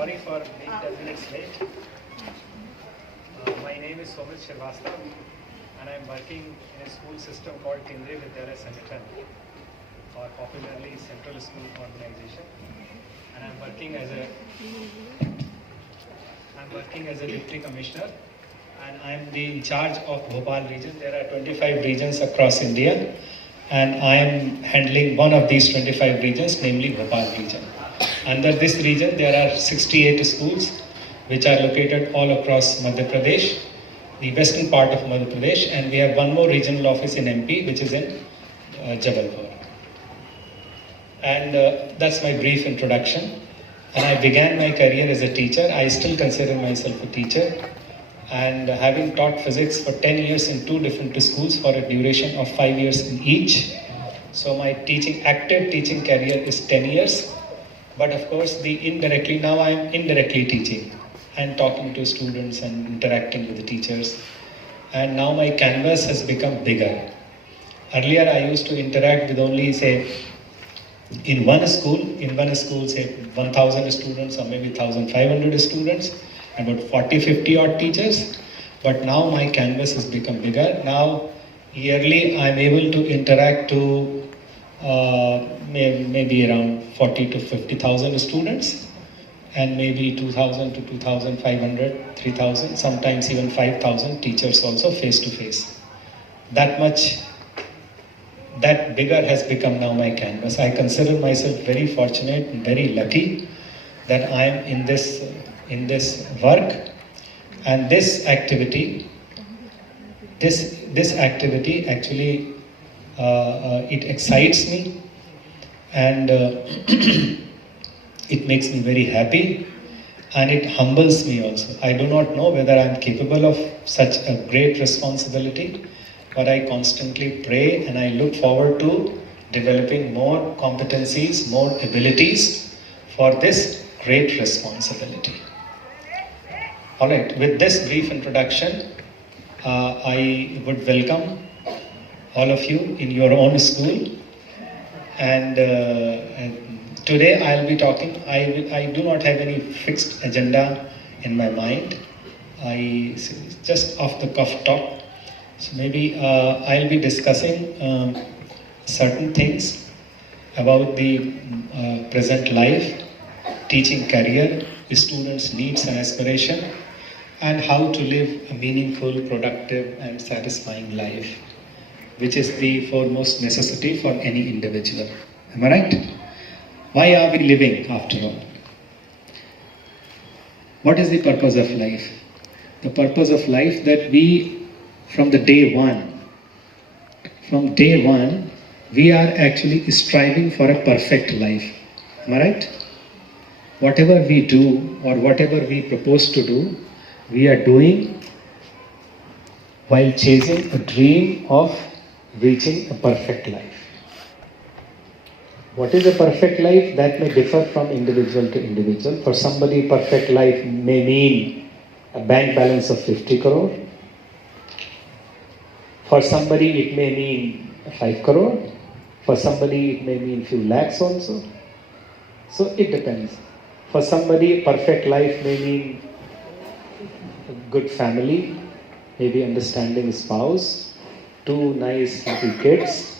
sorry for being 10 minutes late. My name is Somit Shrivastava and I am working in a school system called Kendriya Vidyalaya Sangathan, or popularly Central School Organization. And I am working as a Deputy Commissioner, and I am in charge of Bhopal region. There are 25 regions across India, and I am handling one of these 25 regions, namely Bhopal region. Under this region, there are 68 schools which are located all across Madhya Pradesh, the western part of Madhya Pradesh, and we have one more regional office in MP, which is in Jabalpur. And that's my brief introduction. And I began my career as a teacher. I still consider myself a teacher. And having taught physics for 10 years in 2 different schools for a duration of 5 years in each. So my active teaching career is 10 years. But of course, now I am indirectly teaching and talking to students and interacting with the teachers. And now my canvas has become bigger. Earlier, I used to interact with only, say, in one school, say 1,000 students or maybe 1,500 students, about 40-50 odd teachers. But now my canvas has become bigger. Now, yearly, I'm able to interact to maybe around 40 to 50,000 students, and maybe 2,000 to 2,500, 3,000, sometimes even 5,000 teachers also face to face. That bigger has become now my canvas. I consider myself very fortunate and very lucky that I am in this work, and this activity actually it excites me, and it makes me very happy, and it humbles me also. I do not know whether I am capable of such a great responsibility, but I constantly pray and I look forward to developing more competencies, more abilities for this great responsibility. All right, with this brief introduction, I would welcome all of you in your own school. And today I'll be talking, I do not have any fixed agenda in my mind. I just off the cuff talk. So maybe I'll be discussing certain things about the present life, teaching career, students' needs and aspiration, and how to live a meaningful, productive and satisfying life, which is the foremost necessity for any individual. Am I right? Why are we living after all? What is the purpose of life? The purpose of life that we, from day one, we are actually striving for a perfect life. Am I right? Whatever we do or whatever we propose to do, we are doing while chasing a dream of reaching a perfect life. What is a perfect life? That may differ from individual to individual. For somebody, perfect life may mean a bank balance of 50 crore. For somebody, it may mean 5 crore. For somebody, it may mean few lakhs also. So it depends. For somebody, perfect life may mean a good family, maybe understanding spouse, 2 nice happy kids,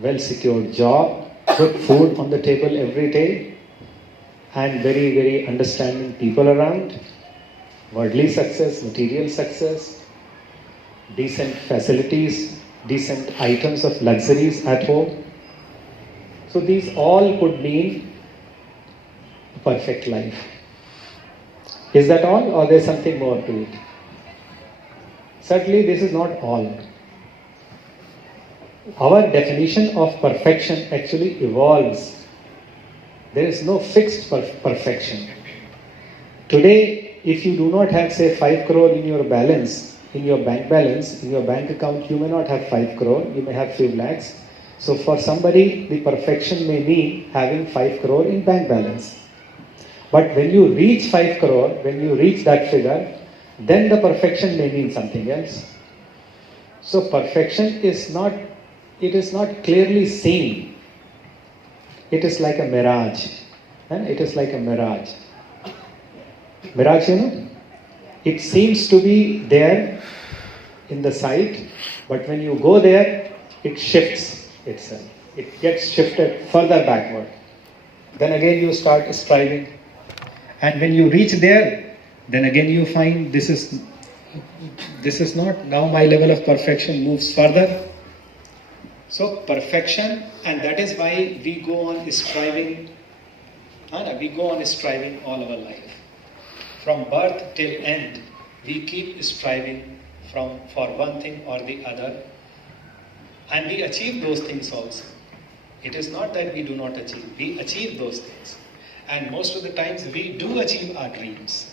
well-secured job, good food on the table every day, and very, very understanding people around, worldly success, material success, decent facilities, decent items of luxuries at home. So these all could mean a perfect life. Is that all, or there's something more to it? Certainly this is not all. Our definition of perfection actually evolves. There is no fixed perfection. Today, if you do not have, say, 5 crore in your balance, in your bank account, you may not have 5 crore, you may have few lakhs. So for somebody, the perfection may mean having 5 crore in bank balance. But when you reach 5 crore, when you reach that figure, then the perfection may mean something else. So perfection is not clearly seen. It is like a mirage. It is like a mirage. Mirage, it seems to be there in the sight, but when you go there, it shifts itself. It gets shifted further backward. Then again you start striving. And when you reach there, then again you find this is not, now my level of perfection moves further. So perfection, and that is why we go on striving. We go on striving all our life. From birth till end, we keep striving for one thing or the other, and we achieve those things also. It is not that we do not achieve, we achieve those things. And most of the times we do achieve our dreams.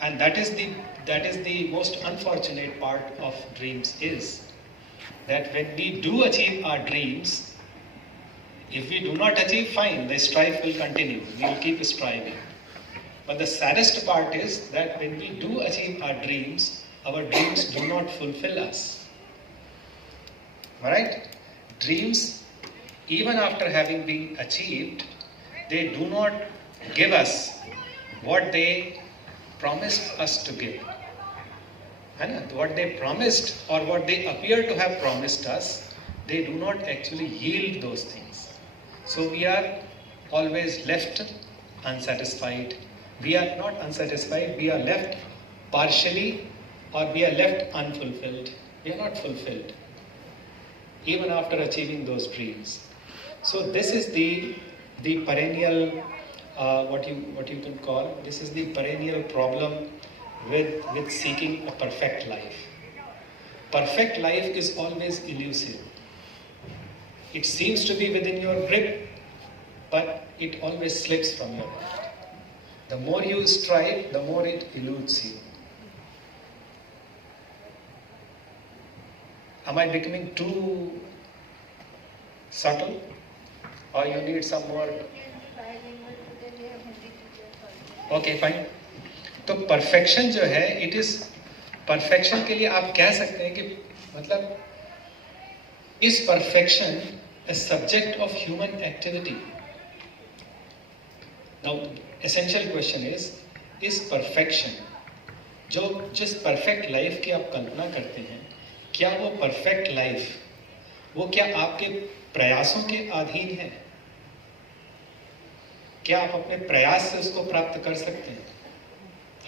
And that is the most unfortunate part of dreams is that when we do achieve our dreams, if we do not achieve, fine, the strife will continue. We will keep striving. But the saddest part is that when we do achieve our dreams do not fulfill us. Alright? Dreams, even after having been achieved, they do not give us what they promised us to give. What they promised or what they appear to have promised us, they do not actually yield those things. So we are always left unsatisfied. We are not unsatisfied, we are left partially, or we are left unfulfilled. We are not fulfilled, even after achieving those dreams. So this is the perennial, what you can call, this is the perennial problem with seeking a perfect life. Perfect life is always elusive. It seems to be within your grip, but it always slips from your hand. The more you strive, the more it eludes you. Am I becoming too subtle? Or you need some more? Okay, fine. तो perfection जो है, it is perfection के लिए आप कह सकते हैं कि मतलब is perfection a subject of human activity? Now, essential question is perfection, जिस perfect life की आप कल्पना करते हैं, क्या वो perfect life, वो क्या आपके प्रयासों के अधीन है? क्या आप अपने प्रयास से उसको प्राप्त कर सकते हैं?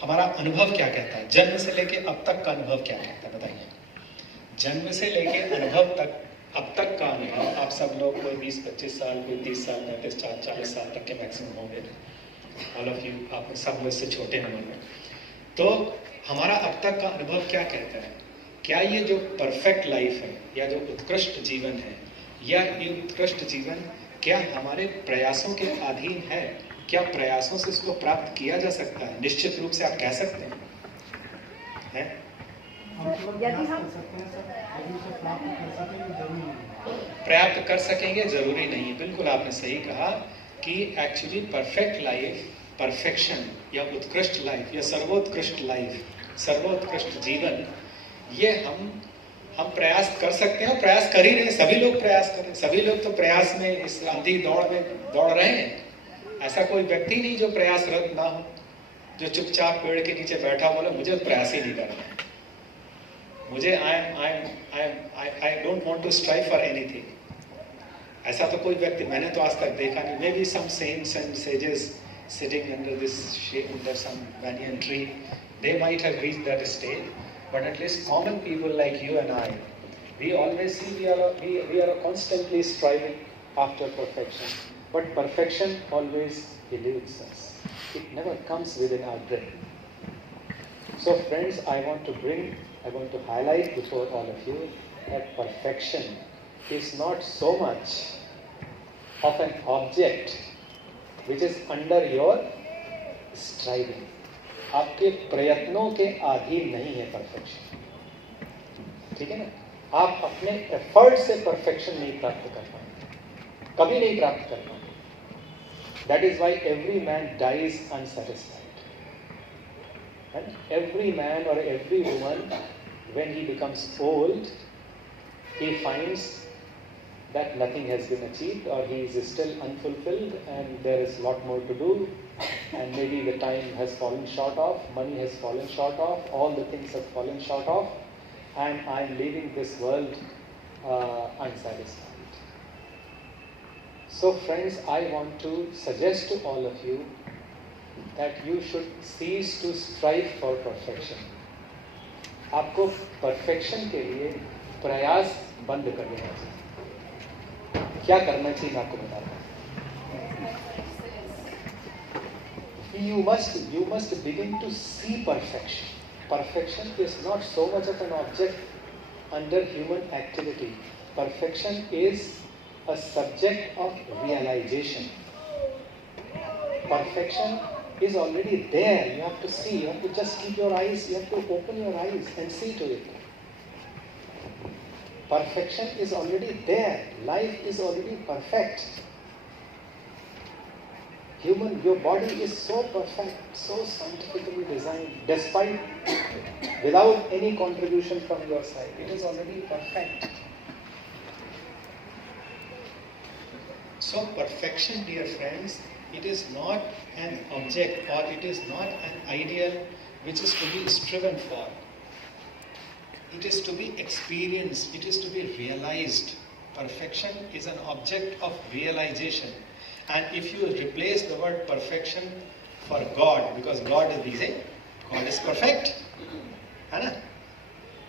हमारा अनुभव क्या कहता है? जन्म से लेके अब तक का अनुभव क्या कहता है, बताइए। जन्म से लेके अनुभव तक, अब तक का अनुभव, आप सब लोग कोई 20-25 साल, कोई 30 साल, 35-40 साल तक के मैक्सिमम होंगे, ऑल ऑफ यू, आप सब मुझसे छोटे नंबर में। तो हमारा अब तक का अनुभव क्या कहता है? क्या ये जो परफेक्ट लाइफ है, या जो उत्कृष्ट जीवन है, या ये उत्कृष्ट जीवन क्या हमारे प्रयासों के अधीन है? क्या प्रयासों से इसको प्राप्त किया जा सकता है? निश्चित रूप से आप कह सकते हैं, यदि हम प्राप्त कर सकेंगे, जरूरी नहीं है। बिल्कुल आपने सही कहा कि एक्चुअली परफेक्ट लाइफ, परफेक्शन या उत्कृष्ट लाइफ या सर्वोत्कृष्ट लाइफ, सर्वोत्कृष्ट जीवन, ये हम प्रयास कर सकते हैं और प्रयास कर ही रहे हैं। सभी लोग प्रयास कर रहे हैं, सभी लोग तो प्रयास में, इस अंधी दौड़ में दौड़ रहे हैं। ऐसा कोई व्यक्ति नहीं जो प्रयासरत ना हो, जो चुपचाप पेड़ के नीचे बैठा बोले मुझे प्रयास ही नहीं करना है, मुझे I don't want to strive for anything. ऐसा तो कोई व्यक्ति मैंने तो आज तक देखा नहीं। Maybe some saints and sages sitting under this shade, under some banyan tree, they might have reached that stage, but at least common people like you and I, we always see we are constantly striving after perfection, but perfection always eludes us. It never comes within our grip. So friends, I want to highlight before all of you that perfection is not so much of an object which is under your striving. आपके प्रयत्नों के अधीन नहीं है perfection, ठीक है ना? आप अपने एफर्ट से परफेक्शन नहीं प्राप्त कर पाएंगे, कभी नहीं प्राप्त कर पाएंगे। That is why every man dies unsatisfied. And every man or every woman, when he becomes old, he finds that nothing has been achieved, or he is still unfulfilled and there is a lot more to do, and maybe the time has fallen short of, money has fallen short of, all the things have fallen short of, and I'm leaving this world unsatisfied. So friends, I want to suggest to all of you that you should cease to strive for perfection. आपको perfection के लिए प्रयास बंद कर देना चाहिए. क्या करना चाहिए मैं आपको बताता हूँ. You must begin to see perfection. Perfection is not so much of an object under human activity. Perfection is a subject of realization. Perfection is already there. You have to see. You have to just keep your eyes. You have to open your eyes and see to it. Perfection is already there. Life is already perfect. Your body is so perfect, so scientifically designed, without any contribution from your side. It is already perfect. So perfection, dear friends, it is not an object or it is not an ideal which is to be striven for. It is to be experienced, it is to be realized. Perfection is an object of realization. And if you replace the word perfection for God, because God is perfect.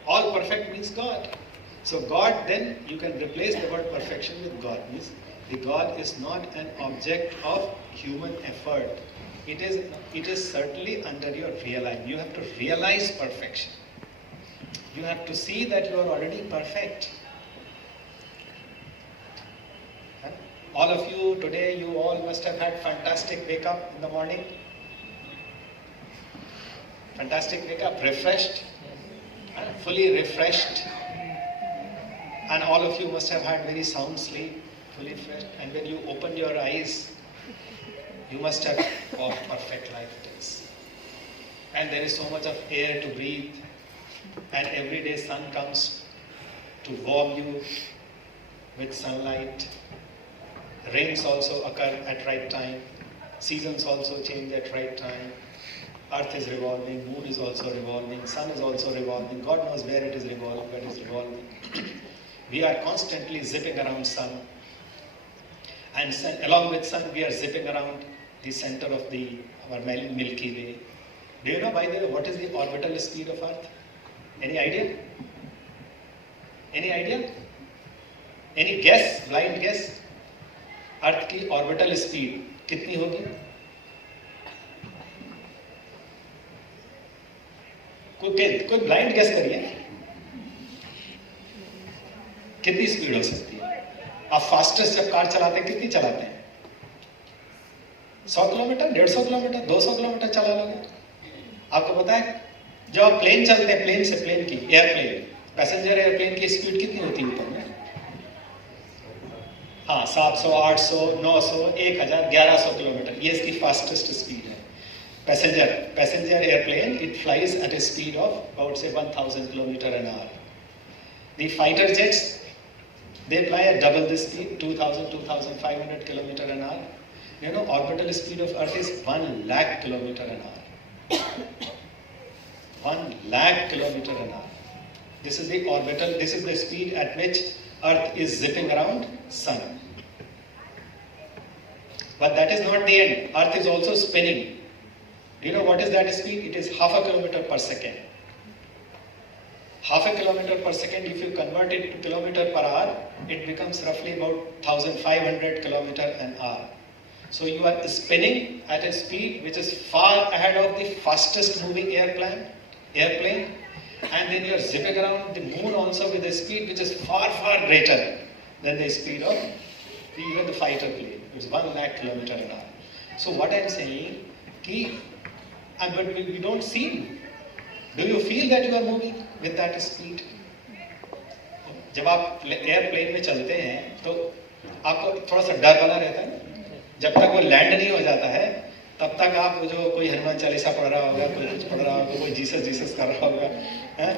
All perfect means God. So God, then you can replace the word perfection with God. Means the God is not an object of human effort. It is certainly under your realize. You have to realize perfection. You have to see that you are already perfect. All of you today, you all must have had fantastic wake up in the morning. Fantastic wake up, refreshed, fully refreshed. And all of you must have had very sound sleep, fully refreshed. And when you open your eyes, you must have, oh, perfect life it is. And there is so much of air to breathe. And every day sun comes to warm you with sunlight. Rains also occur at right time. Seasons also change at right time. Earth is revolving, moon is also revolving, sun is also revolving. God knows where it is revolving, We are constantly zipping around sun. And along with sun, we are zipping around the center of our Milky Way. Do you know, by the way, what is the orbital speed of Earth? Any idea? Any idea? Any guess? Blind guess? अर्थ की orbital speed कितनी होगी? कोई blind guess करिए, कितनी speed हो सकती है? आप फास्टेस्ट जब कार चलाते हैं कितनी चलाते हैं? 100 किलोमीटर, 150 किलोमीटर, 200 किलोमीटर चला लोगे? आपको पता है जब आप प्लेन चलते हैं, प्लेन की एयरप्लेन, पैसेंजर एयरप्लेन की स्पीड कितनी होती है ऊपर में? हाँ, 700, 800, 900, 1000, 1100 किलोमीटर, ये इसकी फास्टेस्ट स्पीड है. Passenger airplane, it flies at a speed of about say 1000 kilometer an hour. The fighter jets, they fly at double this speed, 2000, 2500 kilometer an hour. You know, orbital speed of Earth is 1 lakh kilometer an hour. 1 lakh kilometer an hour. This is the speed at which Earth is zipping around Sun. But that is not the end. Earth is also spinning. Do you know what is that speed? It is half a kilometer per second. Half a kilometer per second, if you convert it to kilometer per hour, it becomes roughly about 1500 kilometer an hour. So you are spinning at a speed which is far ahead of the fastest moving airplane, and then you are zipping around the moon also with a speed which is far, far greater than the speed of even the fighter plane. It's 1 lakh kilometer an hour. So what I am saying, but we don't see. Do you feel that you are moving with that speed? जब आप airplane में चलते हैं तो आपको थोड़ा सा डर बना रहता है ना, जब तक वो लैंड नहीं हो जाता है तब तक आप जो कोई हनुमान चालीसा पढ़ रहा होगा, कोई कुछ पढ़ रहा होगा, कोई जीसस कर रहा होगा,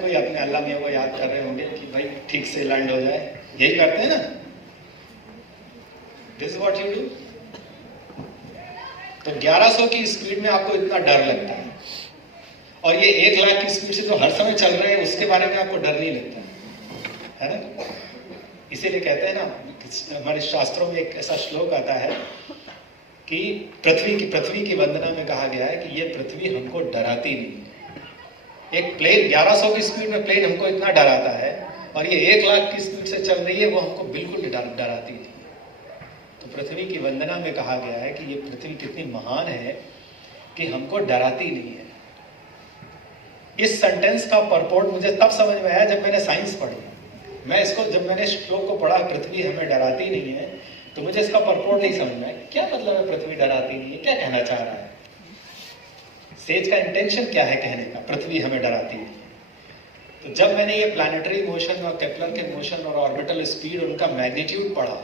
कोई अपने अल्लाह मियां को याद कर रहे होंगे कि भाई ठीक से लैंड हो जाए. यही करते हैं ना. This is what you do. तो 1100 की स्पीड में आपको इतना डर लगता है, और ये 1 लाख की स्पीड से जो हर समय चल रहे हैं उसके बारे में आपको डर नहीं लगता है ना। इसीलिए कहते हैं ना, हमारे शास्त्रों में एक ऐसा श्लोक आता है कि पृथ्वी की वंदना में कहा गया है कि ये पृथ्वी हमको डराती नहीं। एक प्लेन 1100 की स्पीड में प्लेन हमको इतना डराता है, और ये 1 लाख की स्पीड से चल रही है, वो हमको बिल्कुल डराती नहीं। तो पृथ्वी की वंदना में कहा गया है कि ये पृथ्वी कितनी महान है कि हमको डराती नहीं है। इस सेंटेंस का परपोर्ट मुझे तब समझ में आया जब मैंने साइंस पढ़ी। मैं इसको जब मैंने श्लोक को पढ़ा, पृथ्वी हमें डराती नहीं है, तो मुझे इसका परपोर्ट नहीं समझ में आया। क्या मतलब है पृथ्वी डराती नहीं है, क्या कहना चाह रहा है? सेज का इंटेंशन क्या है कहने का, पृथ्वी हमें डराती नहीं है? तो जब मैंने ये प्लैनेटरी मोशन और केपलर के मोशन और ऑर्बिटल स्पीड, उनका मैग्नीट्यूड पढ़ा,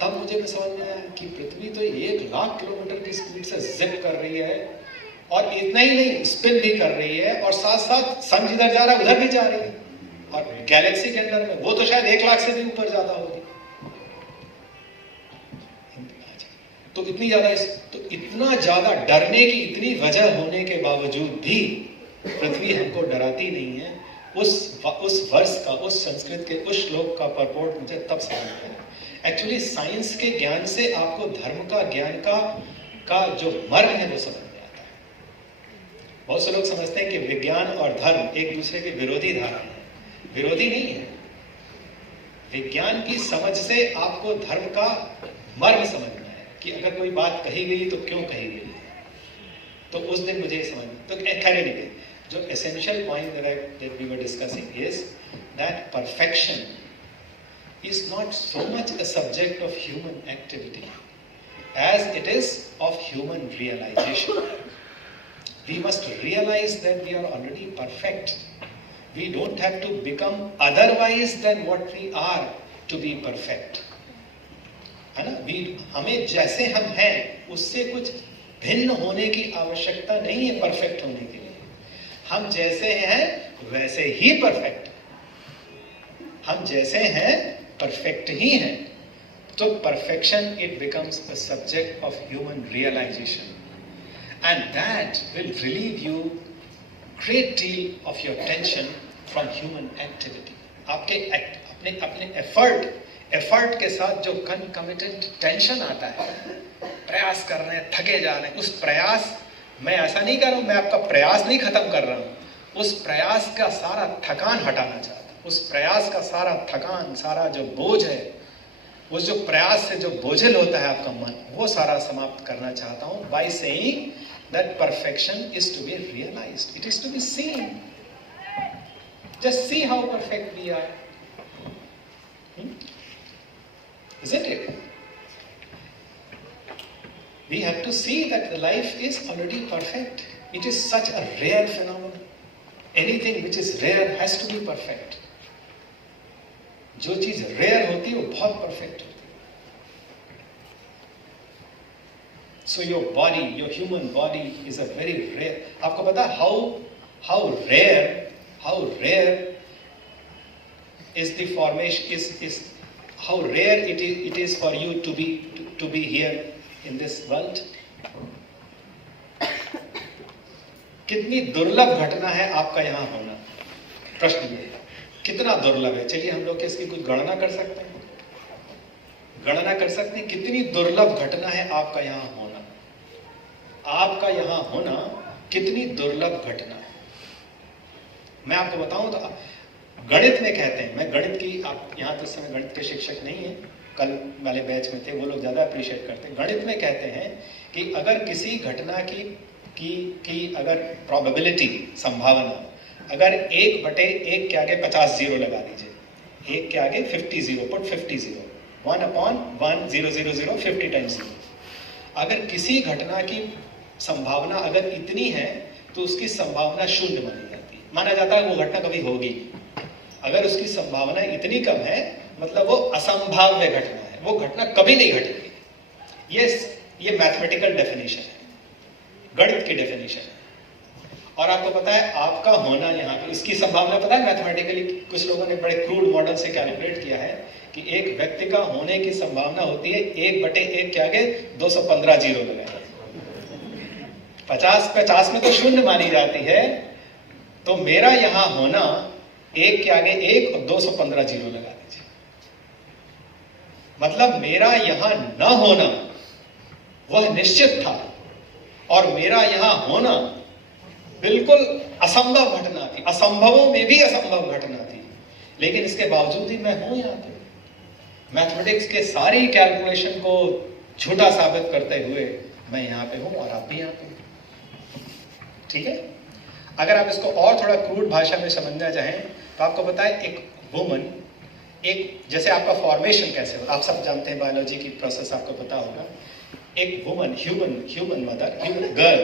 तब मुझे समझ में आया कि पृथ्वी तो 1 लाख किलोमीटर की स्पीड से जिप कर रही है, और इतना ही नहीं, स्पिन भी कर रही है, और साथ साथ सन जिधर जा रहा है उधर भी जा रही है, और गैलेक्सी के अंदर में वो तो शायद 1 लाख से भी ऊपर ज्यादा होगी। तो इतना ज्यादा डरने की इतनी वजह होने के बावजूद भी पृथ्वी हमको डराती नहीं है। उस वर्ष का, उस संस्कृत के उस श्लोक का परपोर्ट मुझे तब समझ में आया। एक्चुअली साइंस के ज्ञान से आपको धर्म का ज्ञान का जो मर्म है वो समझ में आता है। बहुत से लोग समझते हैं कि विज्ञान और धर्म एक दूसरे के विरोधी धारा है। विरोधी नहीं है। विज्ञान की समझ से आपको धर्म का मर्म समझ में आया कि अगर कोई बात कही गई तो क्यों कही गई। तो उस दिन मुझे समझ, तो खैर नहीं, जो essential point that we were discussing is that perfection is not so much a subject of human activity as it is of human realization. We must realize that we are already perfect. We don't have to become otherwise than what we are to be perfect. है ना? हमें जैसे हम हैं उससे कुछ भिन्न होने की आवश्यकता नहीं है परफेक्ट होने के लिए। हम जैसे हैं वैसे ही परफेक्ट, हम जैसे हैं परफेक्ट ही हैं। तो perfection it becomes a subject of human realization, and that will relieve you great deal of your tension from human activity. आपके अपने एफर्ट के साथ जो कनकमिटेंट टेंशन आता है, प्रयास कर रहे हैं, थके जा रहे हैं, उस प्रयास, मैं ऐसा नहीं कर रहा हूं, मैं आपका प्रयास नहीं खत्म कर रहा हूं, उस प्रयास का सारा थकान हटाना चाहता हूं। उस प्रयास का सारा थकान, सारा जो बोझ है, उस जो प्रयास से जो बोझिल होता है आपका मन, वो सारा समाप्त करना चाहता हूं by saying that perfection is to be realized, it is to be seen. Just see how perfect we are, isn't it? We have to see that the life is already perfect. It is such a rare phenomenon. Anything which is rare has to be perfect. जो चीज rare होती है वो बहुत perfect होती है। So your body, your human body is a very rare. आपको पता है how rare is the formation, is how rare it is for you to be here in this world. कितनी दुर्लभ घटना है आपका यहाँ होना। प्रश्न ये है कितना दुर्लभ है। चलिए हम लोग इसकी कुछ गणना कर सकते हैं, गणना कर सकते हैं कितनी दुर्लभ घटना है आपका यहाँ होना। आपका यहाँ होना कितनी दुर्लभ घटना है। मैं आपको बताऊं तो गणित में कहते हैं, मैं गणित की, आप यहाँ तो इस समय गणित के शिक्षक नहीं है, कल वाले बैच में थे, वो लोग ज्यादा अप्रिशिएट करते हैं। गणित में कहते हैं कि अगर किसी घटना की अगर प्रोबेबिलिटी, संभावना, अगर 1/1 के आगे 50 जीरो लगा दीजिए, 1 के आगे 50 जीरो, पुट 50 जीरो, 1/1 0 0 0 50 टाइम्स 0। अगर किसी घटना की संभावना अगर इतनी है तो उसकी संभावना 0 मानी जाती है, माना जाता है वो घटना कभी होगी। अगर उसकी संभावना इतनी कम है मतलब वो असंभाव्य घटना है, वो घटना कभी नहीं घटेगी। ये मैथमेटिकल डेफिनेशन है, गणित की डेफिनेशन है। और आपको पता है आपका होना यहाँ पे, इसकी संभावना पता है मैथमेटिकली कुछ लोगों ने बड़े क्रूड मॉडल से कैलकुलेट किया है कि एक व्यक्ति का होने की संभावना होती है 1/1 के आगे 215 जीरो लगाए। 50-50 में तो शून्य मानी जाती है, तो मेरा यहां होना 1 के आगे 1 और 215 जीरो लगा दीजिए। मतलब मेरा यहां न होना वह निश्चित था और मेरा यहां होना बिल्कुल असंभव घटना थी, असंभवों में भी असंभव घटना थी, लेकिन इसके बावजूद ही मैं हूं यहां पे। मैथमेटिक्स के सारी कैलकुलेशन को झूठा साबित करते हुए मैं यहां पे हूं और आप भी यहां पे। ठीक है, अगर आप इसको और थोड़ा क्रूड भाषा में समझना चाहें तो आपको पता है एक वुमन, एक जैसे आपका फॉर्मेशन कैसे हो, आप सब जानते हैं बायोलॉजी की प्रोसेस आपको पता होगा। एक woman, human mother, girl,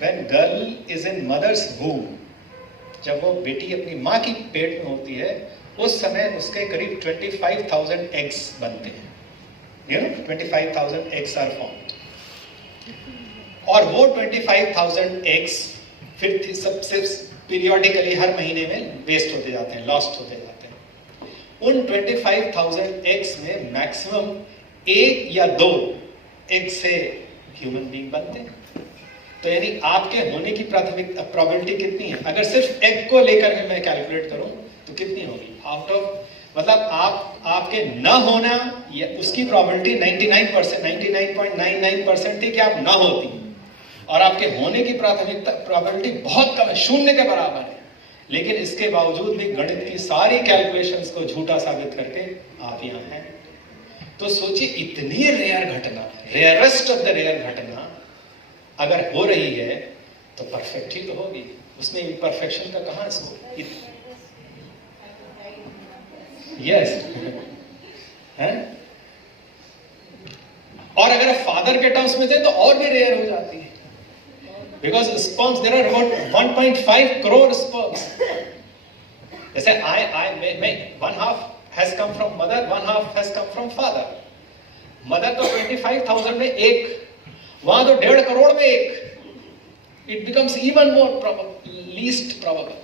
when girl is in mother's womb, जब वो बेटी अपनी माँ की पेट में होती है उस समय उसके करीब 25,000 एग्स बनते हैं। You know 25,000 eggs are formed, और वो 25,000 एग्स फिर सबसे पीरियोडिकली हर महीने में वेस्ट होते जाते हैं, लॉस्ट होते जाते हैं। उन 25,000 एग्स में मैक्सिमम 1 या 2 एग से ह्यूमन बीइंग बनते हैं। तो यानी आपके होने की प्राथमिक प्रोबेबिलिटी कितनी है? अगर सिर्फ एग को लेकर के मैं कैलकुलेट करूं तो कितनी होगी? आउट ऑफ, मतलब आपके न होना या उसकी प्रोबेबिलिटी 99%, 99.99% थी कि आप ना होती, और आपके होने की प्राथमिकता प्रोबेबिलिटी बहुत कम है, शून्य के बराबर है। लेकिन इसके बावजूद भी गणित की सारी कैलकुलेशंस को झूठा साबित करके आप यहाँ हैं। तो सोचिए, इतनी रेयर घटना, रेयरेस्ट ऑफ द रेयर घटना अगर हो रही है तो परफेक्ट ही तो होगी, उसमें इम्परफेक्शन का कहां स्कोप? यस है। और अगर फादर के टर्म्स में थे तो और भी रेयर हो जाती है, because sperms, there are about 1.5 crore sperms. जैसे मैं 1/2 has come from mother, 1/2 has come from father. Mother तो 25,000 में एक, वहां तो 1.5 करोड़ में एक। It becomes even more probable, least probable.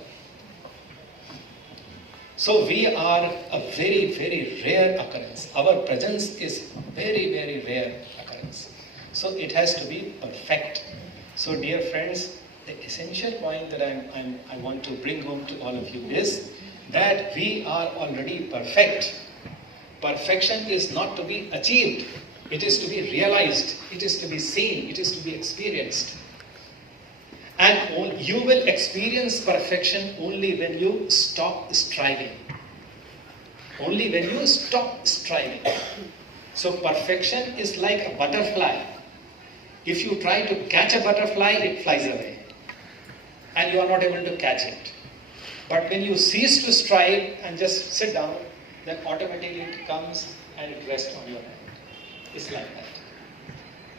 So we are a very, very rare occurrence. Our presence is very, very rare occurrence. So it has to be perfect. So dear friends, the essential point that I want to bring home to all of you is that we are already perfect. Perfection is not to be achieved. It is to be realized. It is to be seen. It is to be experienced. And you will experience perfection only when you stop striving. Only when you stop striving. So perfection is like a butterfly. If you try to catch a butterfly, it flies away. And you are not able to catch it. But when you cease to strive and just sit down, then automatically it comes and it rests on your hand. It's like that.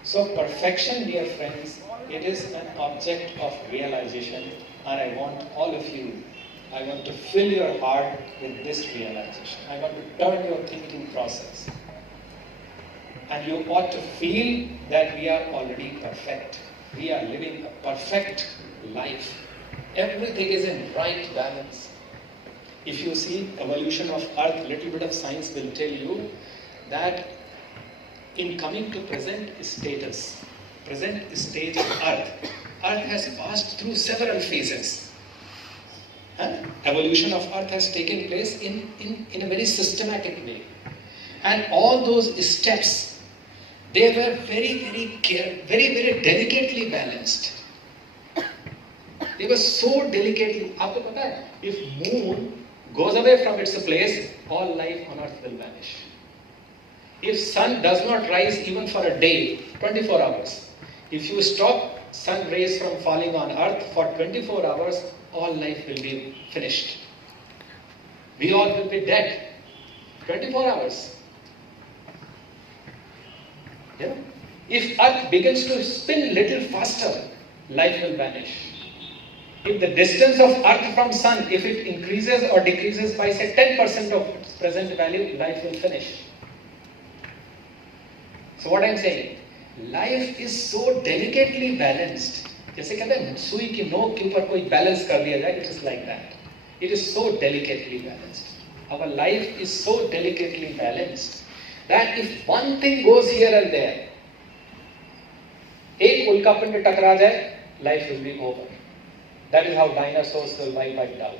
So perfection, dear friends, it is an object of realization, and I want all of you, I want to fill your heart with this realization. I want to turn your thinking process. And you ought to feel that we are already perfect. We are living a perfect life. Everything is in right balance. If you see evolution of Earth, a little bit of science will tell you that in coming to present status, present stage of Earth, Earth has passed through several phases. Evolution of Earth has taken place in a very systematic way. And all those steps, they were very delicately balanced. They were so delicately. आपको पता है, if moon goes away from its place, all life on Earth will vanish. If sun does not rise even for a day, 24 hours, if you stop sun rays from falling on Earth for 24 hours, all life will be finished. We all will be dead. 24 hours. Yeah? If Earth begins to spin little faster, life will vanish. If the distance of Earth from Sun, if it increases or decreases by say 10% of its present value, life will finish. So what I am saying, life is so delicately balanced. जैसे कहते हैं सुई की नोक के ऊपर कोई balance कर दिया जाए, it is like that. It is so delicately balanced. Our life is so delicately balanced that if one thing goes here and there, एक उल्कापिंड टकरा जाए, life will be over. That is how dinosaurs were wiped out.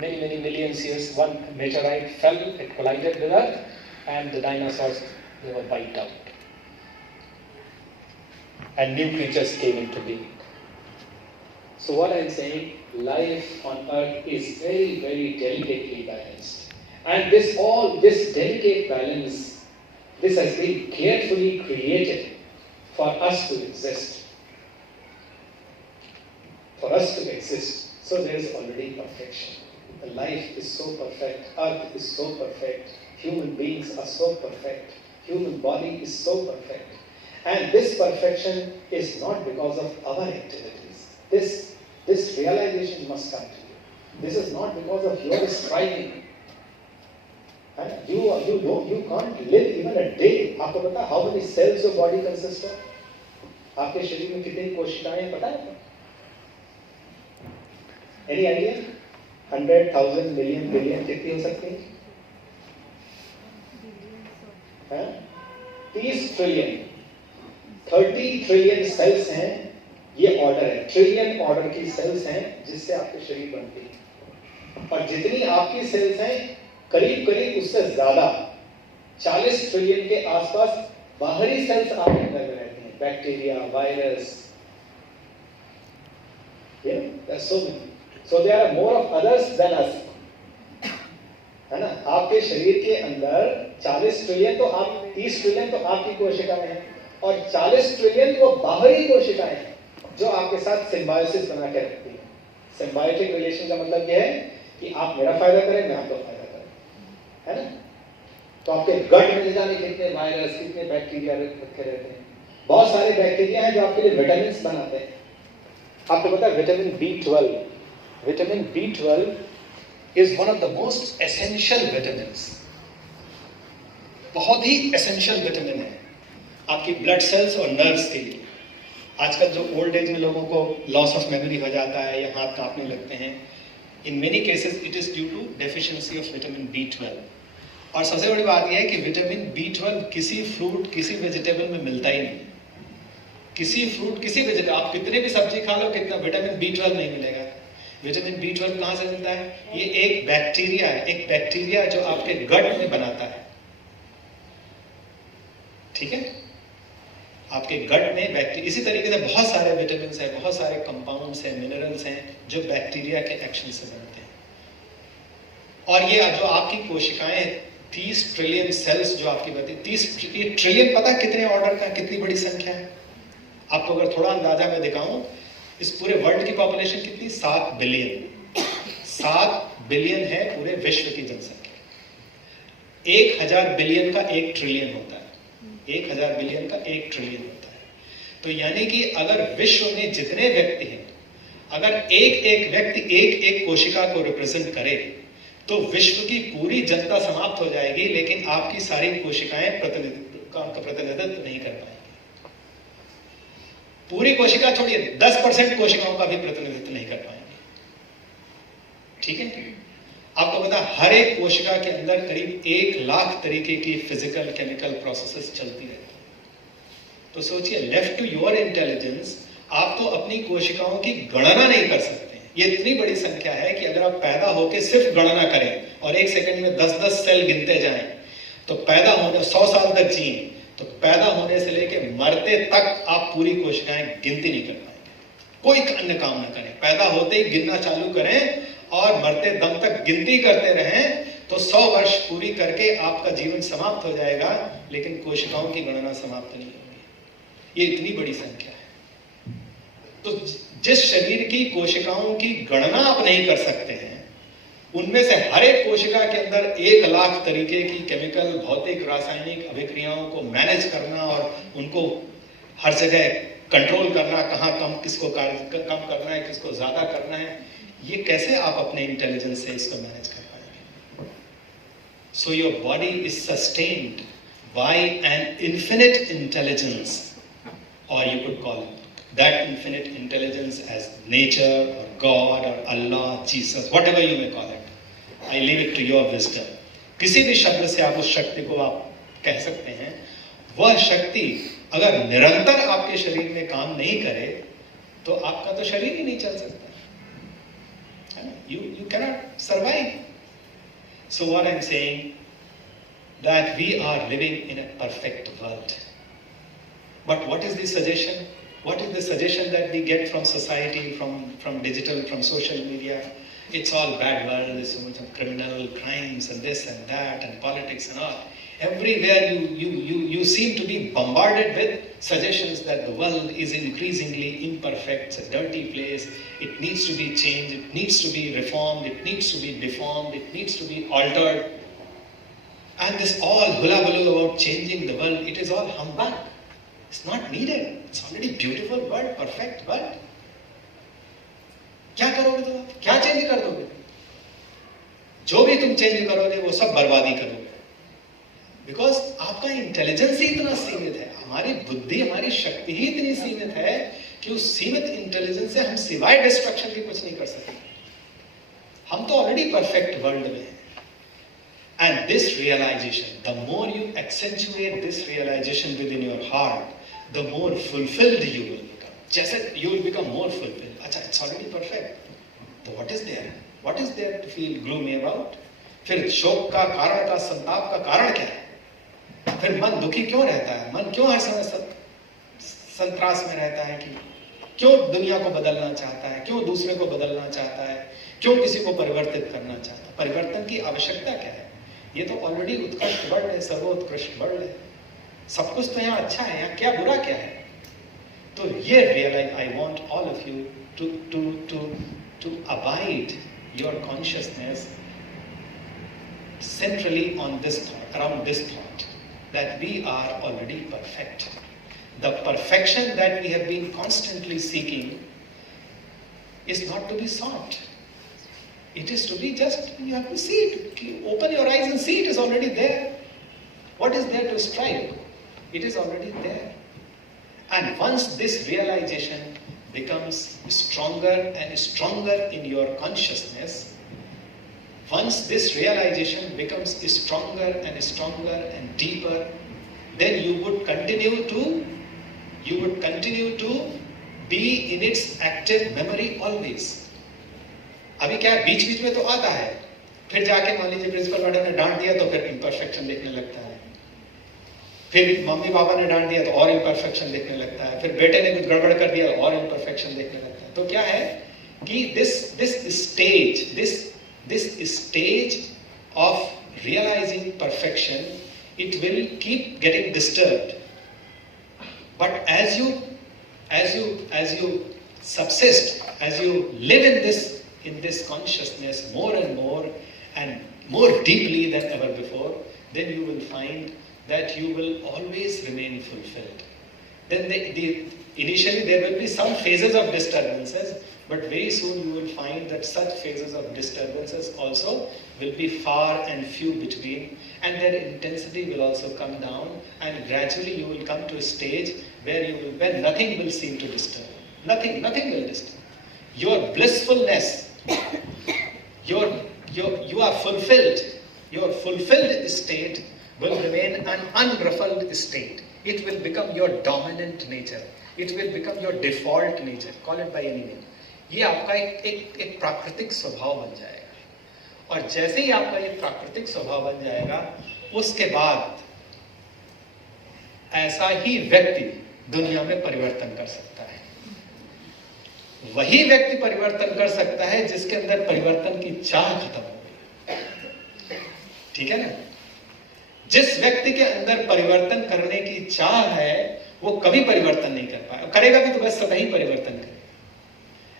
Many millions years, one meteorite fell, it collided with Earth, and the dinosaurs, they were wiped out. And new creatures came into being. So what I am saying, life on Earth is very delicately balanced. And this delicate balance, this has been carefully created for us to exist. For us to exist. So there is already perfection. The life is so perfect. Earth is so perfect. Human beings are so perfect. Human body is so perfect. And this perfection is not because of our activities. This realization must come to you. This is not because of your striving. And you can't live even a day. आपको पता है how many cells your body consists of? आपके शरीर में कितनी कोशिकाएं पता है? Any idea? 100,000 million billion कितनी हो सकती है? 30 trillion, 30 trillion cells हैं. ये ऑर्डर है. ट्रिलियन ऑर्डर की सेल्स हैं जिससे आपके शरीर बनती है. और जितनी आपकी सेल्स हैं करीब उससे ज्यादा 40 ट्रिलियन के आसपास बाहरी सेल्स आपके अंदर में रहती हैं. Bacteria, virus, there's so many. So there are more of others than us. है ना? आपके शरीर के अंदर 40 ट्रिलियन तो आप 30 ट्रिलियन तो आपकी कोशिकाएं हैं और 40 ट्रिलियन वो बाहरी कोशिकाएं हैं जो आपके साथ सिम्बायोसिस बना के रखती हैं. सिम्बायोटिक रिलेशन का मतलब यह है कि आप मेरा फायदा करें, मैं आपका फायदा करें. है ना? तो आपके गट में जाने कितने वायरस, कितने बैक्टीरिया रखे रहते हैं. बहुत सारे बैक्टीरिया हैं जो आपके लिए विटामिन बनाते हैं. आपको पता है vitamin B12. Vitamin B12 is one of the most essential vitamins. बहुत ही एसेंशियल विटामिन है आपकी ब्लड सेल्स और नर्व्स के लिए. आजकल जो ओल्ड एज में लोगों को लॉस ऑफ मेमोरी हो जाता है या हाथ कांपने लगते हैं, in many cases it is due to deficiency of vitamin B12. और सबसे बड़ी बात यह है कि विटामिन B12 किसी फ्रूट, किसी वेजिटेबल में मिलता ही नहीं. किसी फ्रूट, किसी वेजिटेबल, आप कितने भी सब्जी खा लो, कितना विटामिन B12 नहीं मिलेगा. विटामिन B12 कहाँ से मिलता है? ये एक बैक्टीरिया है, एक बैक्टीरिया जो आपके गट में बनाता है. ठीक है? आपके गट में बैक्टीरिया, इसी तरीके से बहुत सारे विटामिन हैं, बहुत सारे कंपाउंड्स हैं, मिनरल्स हैं जो बैक्टीरिया के एक्शन से बनते हैं. और ये जो आपकी कोशिकाएं 30 ट्रिलियन सेल्स जो आपकी बनती है, 30 ट्रिलियन पता कितने ऑर्डर का, कितनी बड़ी संख्या है? आपको अगर थोड़ा अंदाजा मैं दिखाऊं, इस पूरे वर्ल्ड की पॉपुलेशन कितनी? 7 बिलियन. 7 बिलियन है पूरे विश्व की जनसंख्या. 1000 बिलियन का 1 ट्रिलियन होता है. 1000 बिलियन का 1 ट्रिलियन होता है. तो यानी कि अगर विश्व में जितने व्यक्ति हैं, अगर एक व्यक्ति एक कोशिका को रिप्रेजेंट करे तो विश्व की पूरी जनता समाप्त हो जाएगी, लेकिन आपकी सारी कोशिकाएं प्रतिनिधित्व नहीं कर पाएंगी. पूरी कोशिका छोड़िए, 10% कोशिकाओं का भी प्रतिनिधित्व नहीं कर पाएंगे. ठीक है? आपको पता, हर एक कोशिका के अंदर करीब 1 लाख तरीके की फिजिकल केमिकल प्रोसेसेस चलती रहती है. तो सोचिए, लेफ्ट टू योर इंटेलिजेंस, आप तो अपनी कोशिकाओं की गणना नहीं कर सकते. ये इतनी बड़ी संख्या है कि अगर आप पैदा होकर सिर्फ गणना करें और 1 सेकंड में 10-10 सेल गिनते जाएं, तो पैदा होने 100 साल तक जिए, तो पैदा होने से लेकर मरते तक आप पूरी कोशिकाएं गिनती नहीं कर पाएंगे. कोई अन्य काम ना करें, पैदा होते ही गिनना चालू करें और मरते दम तक गिनती करते रहें, तो 100 वर्ष पूरी करके आपका जीवन समाप्त हो जाएगा, लेकिन कोशिकाओं की गणना समाप्त नहीं होगी. ये इतनी बड़ी संख्या है. तो जिस शरीर की कोशिकाओं की गणना आप नहीं कर सकते हैं, उनमें से हर एक कोशिका के अंदर 1 लाख तरीके की केमिकल, भौतिक, रासायनिक अभिक्रियाओं को मैनेज करना और उनको हर जगह कंट्रोल करना, कहाँ किसको कम करना है, किसको ज्यादा करना है, ये कैसे आप अपने इंटेलिजेंस से इसको मैनेज कर पाएंगे? So your body is sustained by an infinite intelligence, और you could call that infinite intelligence as nature or God or Allah, Jesus, whatever you may call it. I leave it to your wisdom. किसी भी शब्द से आप उस शक्ति को आप कह सकते हैं. वह शक्ति अगर निरंतर आपके शरीर में काम नहीं करे तो आपका तो शरीर ही नहीं चल सकता. You cannot survive. So what I'm saying, that we are living in a perfect world. But what is the suggestion? What is the suggestion that we get from society, from digital, from social media? It's all bad world, there's so much of criminal crimes and this and that and politics and all. Everywhere you seem to be bombarded with suggestions that the world is increasingly imperfect, it's a dirty place, it needs to be changed, it needs to be reformed, it needs to be deformed, it needs to be altered. And this all hula-baloo about changing the world, it is all humbug. It's not needed. It's already beautiful world, perfect world. क्या करोगे तुम? क्या change कर दोगे? जो भी तुम change करोगे वो सब बर्बादी करोगे. बिकॉज आपका इंटेलिजेंस ही इतना सीमित है, हमारी बुद्धि, हमारी शक्ति ही इतनी सीमित है कि उस सीमित इंटेलिजेंस से हम सिवाय डिस्ट्रक्शन के कुछ नहीं कर सकते. हम तो ऑलरेडी परफेक्ट वर्ल्ड में हैं. And this realization, the more you accentuate this realization within your heart, the more fulfilled you will become. जैसे you will become more fulfilled. अच्छा, it's already perfect. तो what is there? What is there to feel gloomy about? फिर शोक का कारण, का संताप का कारण क्या है? फिर मन दुखी क्यों रहता है? मन क्यों हर समय संत्रास में रहता है? कि क्यों दुनिया को बदलना चाहता है? क्यों दूसरे को बदलना चाहता है? क्यों किसी को परिवर्तित करना चाहता है? परिवर्तन की आवश्यकता क्या है? ये तो ऑलरेडी उत्कृष्ट वर्ल्ड है, सर्वोत्कृष्ट वर्ल्ड है. सब कुछ तो यहाँ अच्छा है, यहाँ क्या बुरा क्या है? तो ये realize, I want all of you to abide your consciousness centrally on this thought, around this thought, that we are already perfect. The perfection that we have been constantly seeking is not to be sought. It is to be just, you have to see it. Open your eyes and see it is already there. What is there to strive? It is already there. And once this realization becomes stronger and stronger in your consciousness, once this realization becomes stronger and deeper, then you would continue to be in its active memory always. अभी क्या है, बीच बीच में तो आता है, फिर जाके मान लीजिए प्रिंसिपल मैडम ने डांट दिया तो फिर इम्परफेक्शन देखने लगता है, फिर मम्मी पापा ने डांट दिया तो और इम्परफेक्शन देखने लगता है, फिर बेटे ने कुछ गड़बड़ कर दिया तो और इम्परफेक्शन देखने लगता है. तो क्या है कि this stage of realizing perfection, it will keep getting disturbed. But as you subsist, as you live in this consciousness more and more deeply than ever before, then you will find that you will always remain fulfilled. Then initially there will be some phases of disturbances, but very soon you will find that such phases of disturbances also will be far and few between, and their intensity will also come down, and gradually you will come to a stage where nothing will seem to disturb. Nothing will disturb. Your blissfulness, you are fulfilled. Your fulfilled state will remain an unruffled state. It will become your dominant nature. It will become your default nature. Call it by any name. ये आपका एक प्राकृतिक स्वभाव बन जाएगा. और जैसे ही आपका ये प्राकृतिक स्वभाव बन जाएगा, उसके बाद ऐसा ही व्यक्ति दुनिया में परिवर्तन कर सकता है. वही व्यक्ति परिवर्तन कर सकता है जिसके अंदर परिवर्तन की चाह खत्म हो गई. ठीक है ना? जिस व्यक्ति के अंदर परिवर्तन करने की चाह है, वो कभी परिवर्तन नहीं कर पाएगा. करेगा भी तो बस सदा ही परिवर्तन करेगा.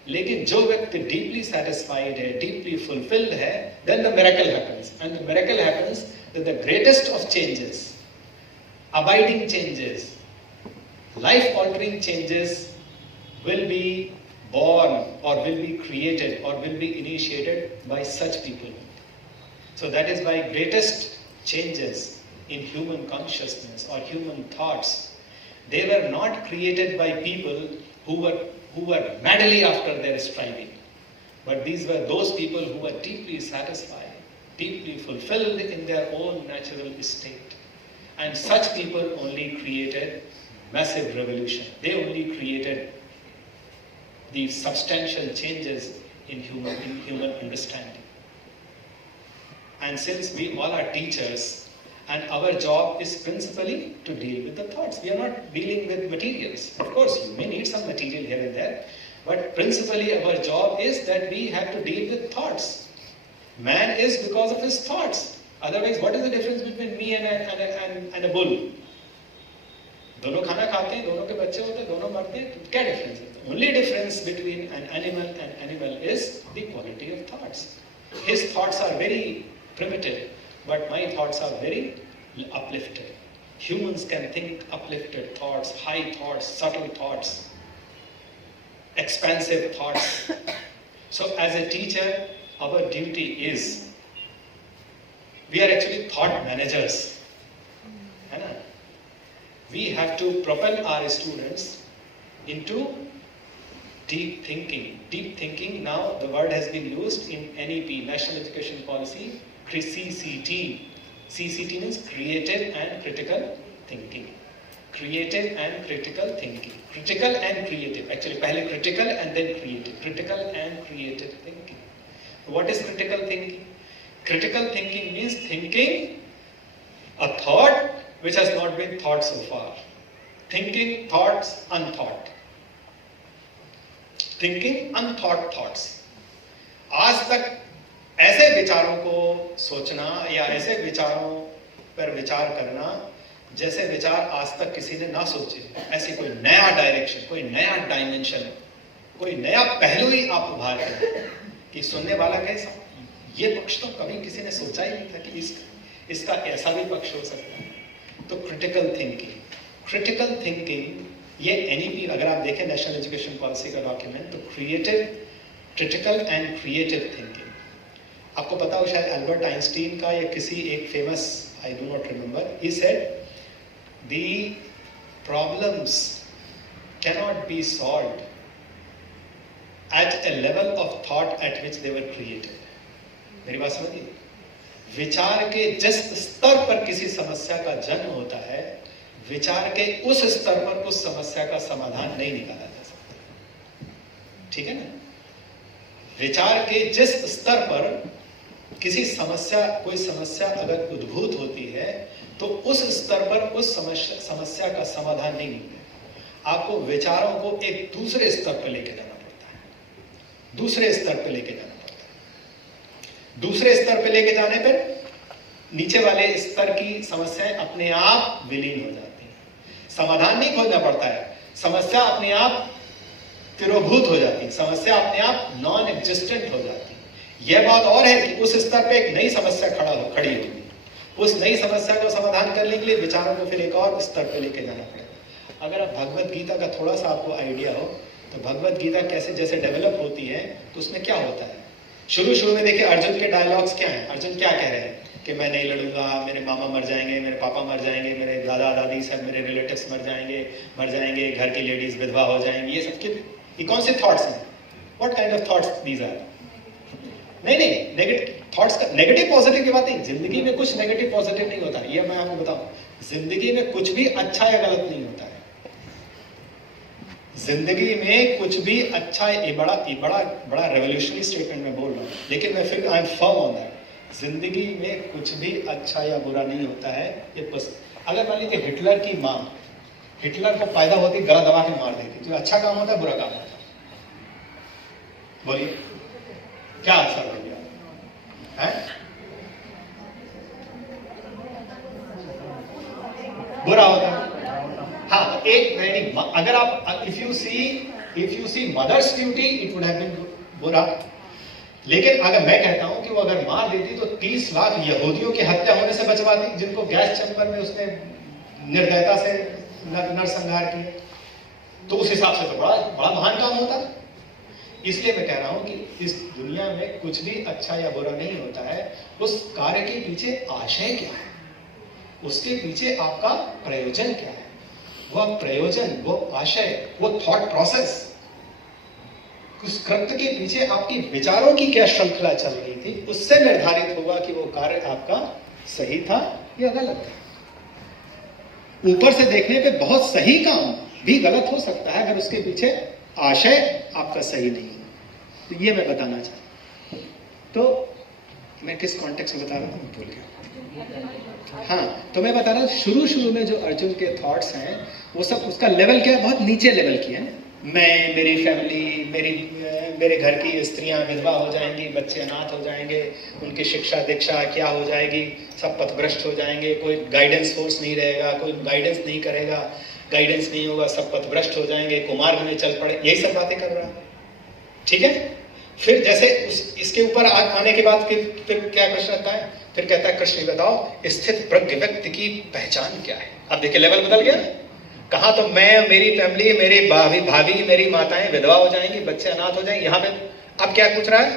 लेकिन जो व्यक्ति डीपली सेटिस्फाइड है, डीपली फुलफिल्ड है, then the miracle happens. And the miracle happens that the greatest of changes, abiding changes, life-altering changes will be born or will be created or will be initiated by such people. So that is why greatest changes in human consciousness or human thoughts, they were not created by people who were madly after their striving, but these were those people who were deeply satisfied, deeply fulfilled in their own natural state. And such people only created massive revolution. They only created the substantial changes in human understanding. And since we all are teachers, and our job is principally to deal with the thoughts. We are not dealing with materials. Of course, you may need some material here and there, but principally our job is that we have to deal with thoughts. Man is because of his thoughts. Otherwise, what is the difference between me and a bull? दोनों खाना खाते हैं, दोनों के बच्चे होते हैं, दोनों मरते हैं, तो क्या difference है? The only difference between an animal and animal is the quality of thoughts. His thoughts are very primitive, but my thoughts are very uplifted. Humans can think uplifted thoughts, high thoughts, subtle thoughts, expansive thoughts. So as a teacher, our duty is, we are actually thought managers. We have to propel our students into deep thinking. Deep thinking, now the word has been used in NEP, National Education Policy, CCT. CCT means creative and critical thinking. Creative and critical thinking. Critical and creative. Actually, पहले critical and then creative. Critical and creative thinking. What is critical thinking? Critical thinking means thinking a thought which has not been thought so far. Thinking thoughts unthought. Thinking unthought thoughts. आज तक ऐसे विचारों को सोचना या ऐसे विचारों पर विचार करना जैसे विचार आज तक किसी ने ना सोचे, ऐसी कोई नया डायरेक्शन, कोई नया डायमेंशन, कोई नया पहलू ही आप उभार रहे कि सुनने वाला कैसा, ये पक्ष तो कभी किसी ने सोचा ही नहीं था कि इसका ऐसा भी पक्ष हो सकता है. तो क्रिटिकल थिंकिंग ये NEP अगर आप देखें नेशनल एजुकेशन पॉलिसी का डॉक्यूमेंट, तो क्रिटिकल एंड क्रिएटिव थिंकिंग. आपको पता हो शायद एल्बर्ट आइंस्टीन का या किसी एक famous, I do not remember, he said the problems cannot be solved at a level of thought at which they were created. मेरी बात समझिए, विचार के जिस स्तर पर किसी समस्या का जन्म होता है, विचार के उस स्तर पर उस समस्या का समाधान नहीं निकाला जा सकता. ठीक है ना? विचार के जिस स्तर पर किसी समस्या, कोई समस्या अगर उद्भूत होती है, तो उस स्तर पर उस समस्या का समाधान नहीं मिलता. आपको विचारों को एक दूसरे स्तर पर लेके जाना पड़ता है. दूसरे स्तर पर लेके जाना पड़ता है. दूसरे स्तर पर लेके जाने पर नीचे वाले स्तर की समस्याएं अपने आप विलीन हो जाती हैं. समाधान नहीं खोजना पड़ता है, समस्या अपने आप तिरोभूत हो जाती है, समस्या अपने आप नॉन एग्जिस्टेंट हो जाती है. यह बात और है कि उस स्तर पे एक नई समस्या खड़ी होगी. उस नई समस्या को समाधान करने के लिए विचारों को फिर एक और स्तर पे लेके जाना पड़ेगा. अगर आप भगवत गीता का थोड़ा सा आपको आइडिया हो, तो भगवत गीता कैसे जैसे डेवलप होती है, तो उसमें क्या होता है. शुरू में देखिए अर्जुन के डायलॉग्स क्या हैं. अर्जुन क्या कह रहे हैं कि मैं नहीं लड़ूंगा, मेरे मामा मर जाएंगे, मेरे पापा मर जाएंगे, मेरे दादा दादी सब मेरे रिलेटिव्स मर जाएंगे, घर की लेडीज विधवा हो जाएंगी. ये सब ये कौन से थॉट्स हैं? What kind of thoughts these are? नहीं, नेगेटिव थॉट्स का, नेगेटिव पॉजिटिव की बात नहीं. जिंदगी में कुछ नेगेटिव पॉजिटिव नहीं होता. ये मैं आपको बताऊं, जिंदगी में कुछ भी अच्छा या गलत नहीं होता है. जिंदगी में कुछ भी अच्छा, ये बड़ा रेवोल्यूशनरी स्टेटमेंट मैं बोल रहा हूँ, लेकिन मैं फिर I am firm on that. जिंदगी में कुछ भी अच्छा या बुरा नहीं होता है. ये बस, अगर मान लीजिए हिटलर की माँ हिटलर को पैदा होती गला दबा के मार देती, तो अच्छा काम होता है बुरा काम होता है? बोलिए क्या आंसर हो गया है? बुरा होता है. हाँ, एक अगर आप if you see mother's duty it would have been बुरा. लेकिन अगर मैं कहता हूं कि वो अगर मार देती तो 30 लाख यहूदियों की हत्या होने से बचवाती, जिनको गैस चैम्बर में उसने निर्दयता से नरसंहार किया, तो उस हिसाब से तो बड़ा महान काम होता. इसलिए मैं कह रहा हूं कि इस दुनिया में कुछ भी अच्छा या बुरा नहीं होता है. उस कार्य के पीछे आशय क्या है, उसके पीछे आपका प्रयोजन क्या है, वो प्रयोजन, वो आशय, वो थॉट प्रोसेस उस कृत्य के पीछे आपकी विचारों की क्या श्रृंखला चल रही थी, उससे निर्धारित होगा कि वो कार्य आपका सही था या गलत था। ऊपर से देखने पे बहुत सही काम भी गलत हो सकता है अगर उसके पीछे आशय आपका सही नहीं है। तो ये मैं बताना चाहता हूं। तो मैं किस कॉन्टेक्स्ट में बता रहा हूँ भूल गया। हाँ, तो मैं बता रहा हूँ शुरू में जो अर्जुन के थॉट्स हैं वो सब, उसका लेवल क्या है, बहुत नीचे लेवल की है। मैं, मेरी फैमिली, मेरे घर की स्त्रियां विधवा हो जाएंगी, बच्चे अनाथ हो जाएंगे, उनकी शिक्षा दीक्षा क्या हो जाएगी, सब पथभ्रष्ट हो जाएंगे, कोई गाइडेंस फोर्स नहीं रहेगा, कोई गाइडेंस नहीं करेगा, गाइडेंस नहीं होगा, सब पथभ्रष्ट हो जाएंगे, कुमार्ग में चल पड़े, यही सब बातें कर रहा है। ठीक है। फिर जैसे इसके ऊपर आने के बाद फिर क्या प्रश्न आता है, फिर कहता है कृष्ण बताओ स्थित प्रज्ञ व्यक्ति की पहचान क्या है। अब देखिए लेवल बदल गया। कहा तो मैं, मेरी फैमिली, मेरी भाभी, मेरी माताएं विधवा हो जाएंगी, बच्चे अनाथ हो जाएंगे। यहाँ पे अब क्या पूछ रहा है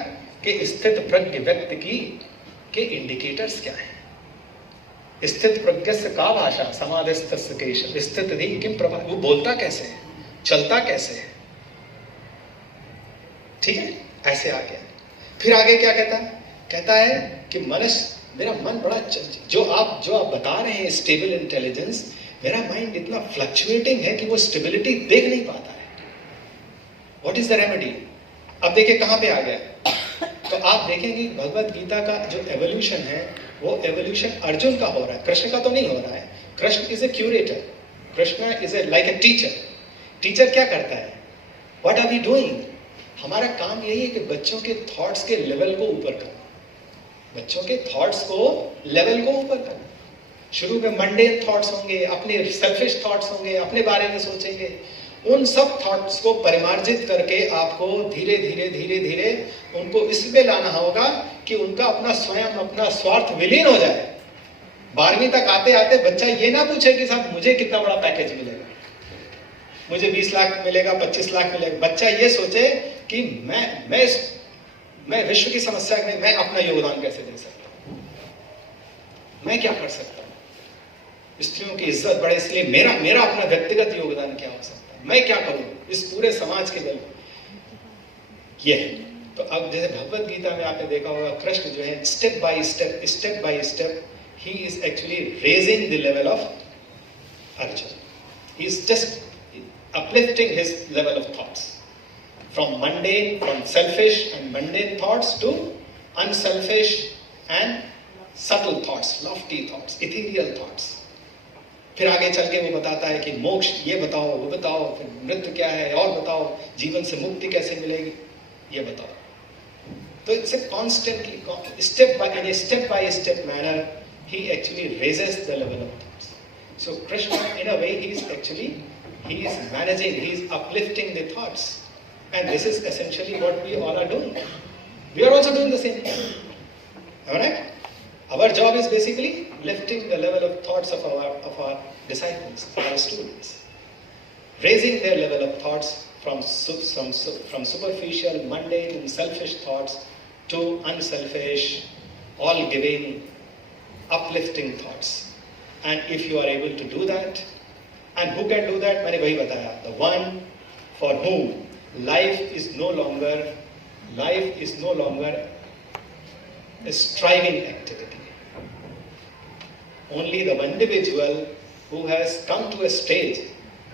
कि स्थित प्रज्ञ व्यक्ति की के इंडिकेटर्स क्या है। स्थित प्रज्ञस्य का भाषा समाधिस्थस्य केशव स्थित धी किम प्रभा, वो बोलता कैसे है, चलता कैसे है। ठीक है, ऐसे आ गया। फिर आगे क्या कहता है, कहता है कि मनुष्य, मेरा मन बड़ा जो आप बता रहे हैं स्टेबल इंटेलिजेंस, मेरा माइंड इतना फ्लक्चुएटिंग है कि वो स्टेबिलिटी देख नहीं पाता है। What is the remedy. अब देखिए कहां पे आ गया। तो आप देखेंगे भगवत गीता का जो एवोल्यूशन है वो एवोल्यूशन अर्जुन का हो रहा है, कृष्ण का तो नहीं हो रहा है। Krishna is a curator, Krishna is a like a teacher. Teacher क्या करता है, व्हाट आर वी डूइंग। हमारा काम यही है कि बच्चों के थॉट्स के लेवल को ऊपर करना, बच्चों के थॉट्स को लेवल को ऊपर करना। शुरू में मंडेन थॉट्स होंगे, अपने सेल्फिश थॉट्स होंगे, अपने बारे में सोचेंगे। उन सब थॉट्स को परिमार्जित करके आपको धीरे धीरे धीरे धीरे उनको इसमें लाना होगा कि उनका अपना स्वयं अपना स्वार्थ विलीन हो जाए। 12वीं तक आते आते बच्चा ये ना पूछे कि साहब मुझे कितना बड़ा पैकेज मिलेगा, मुझे 20 लाख मिलेगा, 25 लाख मिलेगा। बच्चा ये सोचे कि मैं विश्व की समस्या में मैं अपना योगदान कैसे दे सकता हूं, मैं क्या कर सकता हूं, स्त्रियों की इज्जत बढ़े इसलिए मेरा अपना व्यक्तिगत योगदान क्या हो सकता है, मैं क्या करूं इस पूरे समाज के लिए। ये है। तो अब जैसे भगवत गीता में आपने देखा होगा कृष्ण जो है step by step he is actually raising the level of Arjun. He is just uplifting his level of thoughts from mundane, from selfish and mundane thoughts to unselfish and subtle thoughts, lofty thoughts, ethereal thoughts. फिर आगे चल के वो बताता है कि मोक्ष ये बताओ, वो बताओ, फिर मृत्यु क्या है और बताओ, जीवन से मुक्ति कैसे मिलेगी ये बताओ। तो it's a constantly step by step manner he actually raises the level of thoughts. So Krishna in a way he is managing, he is uplifting the thoughts, and this is essentially what we all are doing. We are also doing the same thing. Alright? Our job is basically lifting the level of thoughts of our disciples, our students, raising their level of thoughts from superficial, mundane, and selfish thoughts to unselfish, all-giving, uplifting thoughts. And if you are able to do that, and who can do that? मैंने वही बताया, the one for whom life is no longer a striving activity. Only the individual who has come to a stage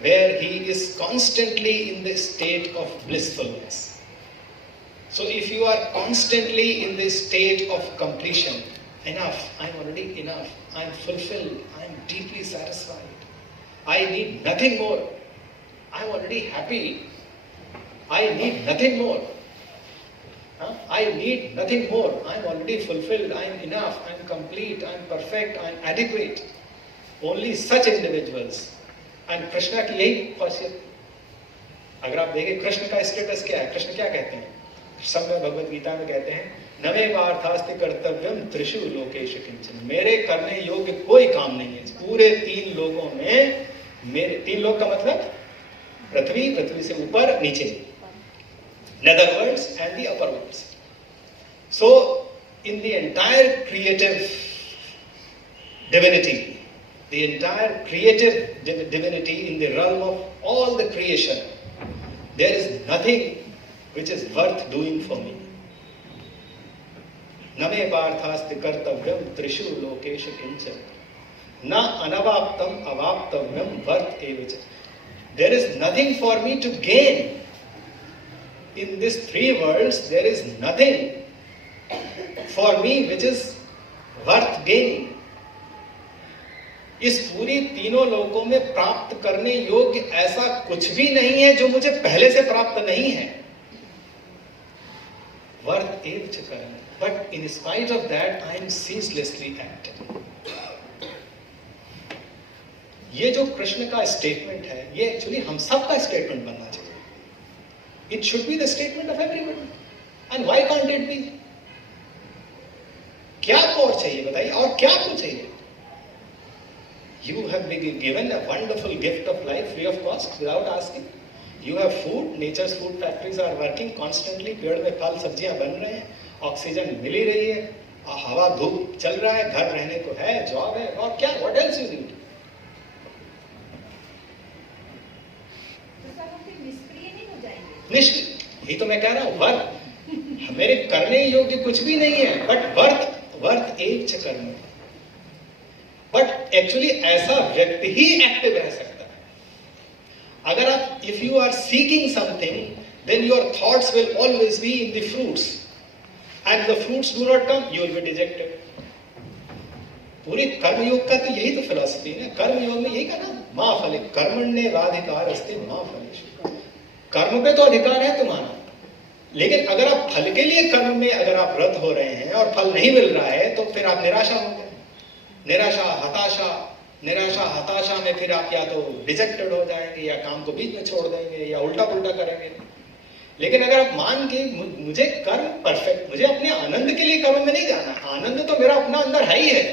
where he is constantly in the state of blissfulness. So if you are constantly in the state of completion, enough, I'm already enough, I'm fulfilled, I'm deeply satisfied, I need nothing more, I'm already happy, I need nothing more, I need nothing more, I'm already fulfilled, I'm enough, I'm complete, I'm perfect, I'm adequate. Only such individuals. And Krishna की यही खासियत। अगर आप देखें कृष्ण का status क्या है, कृष्ण क्या कहते हैं, सब में भगवत गीता में कहते हैं नवे वार्थास्ति कर्तव्यम त्रिषु लोकेषु किंचन, मेरे करने योग्य कोई काम नहीं है पूरे 3 लोगों में। मेरे 3 लोग का मतलब पृथ्वी से ऊपर नीचे, nether worlds and the upper worlds. So in the entire creative divinity, the entire creative divinity in the realm of all the creation, there is nothing which is worth doing for me. Name parthaasti kartavyam trishu lokeshu kincha. Na anavaptam avaptavyam varth evacha. There is nothing for me to gain. In these three worlds, there is nothing for me which is worth gaining. इस पूरी तीनों लोकों में प्राप्त करने योग्य ऐसा कुछ भी नहीं है जो मुझे पहले से प्राप्त नहीं है. Worth एव च करना. But in spite of that, I am ceaselessly active. ये जो कृष्ण का स्टेटमेंट है, ये एक्चुअली हम सब का स्टेटमेंट बनना चाहिए. It should be the statement of everybody. And why can't it be? क्या आपको और चाहिए बताइए, और क्या आपको चाहिए? You have been given a wonderful gift of life free of cost without asking. You have food, nature's food factories are working constantly, पेड़ में फल सब्जियां बन रहे हैं, ऑक्सीजन मिल ही रही है, हवा धूप चल रहा है, घर रहने को है, जॉब है, और क्या, what else you need? निश्चित, ही तो मैं कह रहा हूं, वर्थ मेरे करने योग्य कुछ भी नहीं है, बट वर्थ एक च करने. बट एक्चुअली ऐसा व्यक्ति ही एक्टिव रह सकता है. अगर आप, if you are seeking something, then your thoughts will always be in the fruits, and the fruits do not come, you will be dejected. पूरी कर्मयोग का तो यही तो फिलॉसफी है. कर्मयोग में यही कहा ना, मां फले कर्मण्येवाधिकार अस्ति मां फलेषु. कर्म पे तो अधिकार है तुम्हारा, लेकिन अगर आप फल के लिए कर्म में अगर आप रत हो रहे हैं और फल नहीं मिल रहा है, तो फिर आप निराशा होंगे. निराशा हताशा में फिर आप या तो डिजेक्टेड हो जाएंगे, या काम को बीच में छोड़ देंगे, या उल्टा पुल्टा करेंगे. लेकिन अगर आप मान के मुझे कर्म परफेक्ट, मुझे अपने आनंद के लिए कर्म में नहीं जाना, आनंद तो मेरा अपना अंदर है ही है.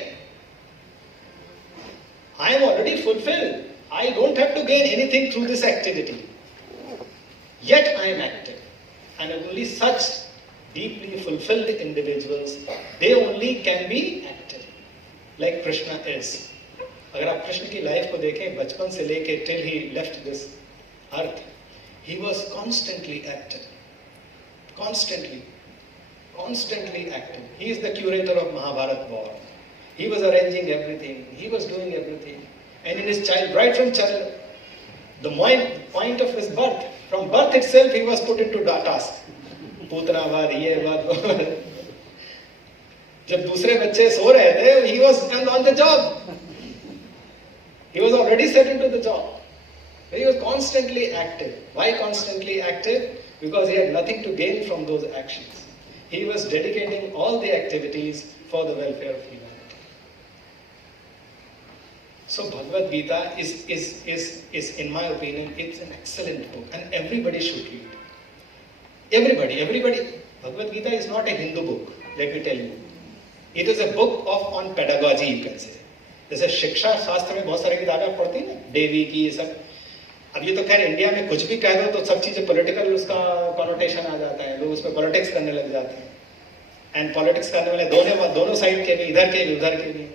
I am already fulfilled, I don't have to gain anything through this activity. Yet I am active, and only such deeply fulfilled individuals, they only can be active, like Krishna is. अगर आप कृष्ण की life को देखें, बचपन से लेके till he left this earth, he was constantly active, constantly active. He is the curator of Mahabharata war. He was arranging everything. He was doing everything, and in his right from child, the point of his birth. From birth itself, he was put into task. Putana वाद, ये वाद. जब दूसरे बच्चे सो रहे थे, he was on the job. He was already set into the job. He was constantly active. Why constantly active? Because he had nothing to gain from those actions. He was dedicating all the activities for the welfare of humanity. So Bhagavad Gita is in my opinion, it's an excellent book, and everybody should read. Everybody. Bhagavad Gita is not a Hindu book, let me tell you. It is a book on pedagogy, you can say. जैसे शिक्षा शास्त्र में बहुत सारी किताबें पढ़ती है ना, देवी की, ये सब. अब ये तो खैर इंडिया में कुछ भी कह दो तो सब चीजें पॉलिटिकल उसका कॉनोटेशन आ जाता है, लोग उसमें पॉलिटिक्स करने लग जाते हैं. एंड पॉलिटिक्स करने वाले दोनों साइड के भी, इधर के भी उधर के भी.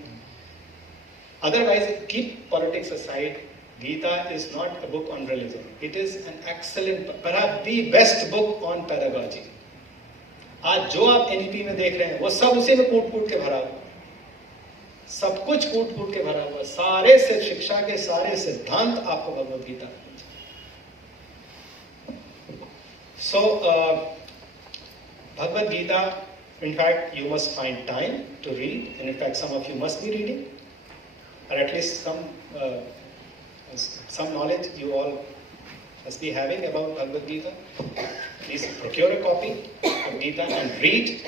Otherwise, keep politics aside. Gita is not a book on religion. It is an excellent, perhaps the best book on pedagogy. आज जो आप NEP में देख रहे हैं, वो सब उसी में कूट के भरा हुआ. सब कुछ कूट के भरा हुआ. सारे से शिक्षा के सारे सिद्धांत आपको भगवद गीता में. So, Bhagavad Gita, in fact, you must find time to read, and in fact, some of you must be reading. Or at least some knowledge you all must be having about Bhagavad Gita. Please procure a copy of Gita and read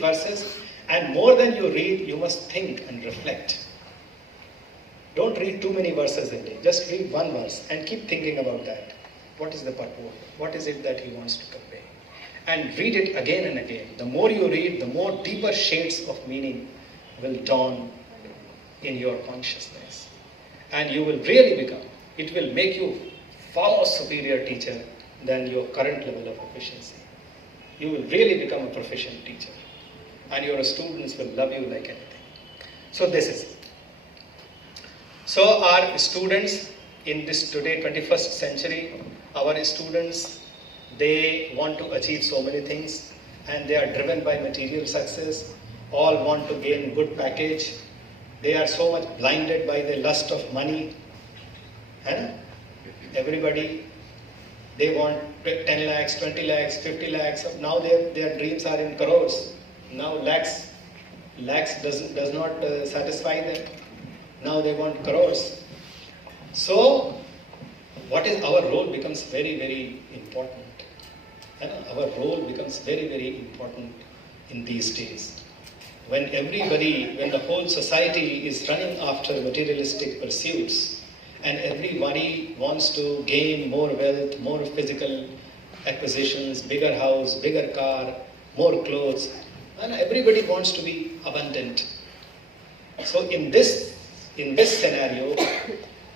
verses. And more than you read, you must think and reflect. Don't read too many verses a day. Just read one verse and keep thinking about that. What is the purport? What is it that he wants to convey? And read it again and again. The more you read, the more deeper shades of meaning will dawn in your consciousness, and you will really become, it will make you far more superior teacher than your current level of efficiency. You will really become a proficient teacher, and your students will love you like anything. So this is it. So our students in this today 21st century, our students They want to achieve so many things and they are driven by material success. All want to gain good package. They are so much blinded by the lust of money. And everybody, they want 10 lakhs, 20 lakhs, 50 lakhs. Now their dreams are in crores. Now lakhs does not satisfy them. Now they want crores. So what is our role becomes very, very important. Our role becomes very, very important in these days. When the whole society is running after materialistic pursuits, and everybody wants to gain more wealth, more physical acquisitions, bigger house, bigger car, more clothes, and everybody wants to be abundant. So in this scenario,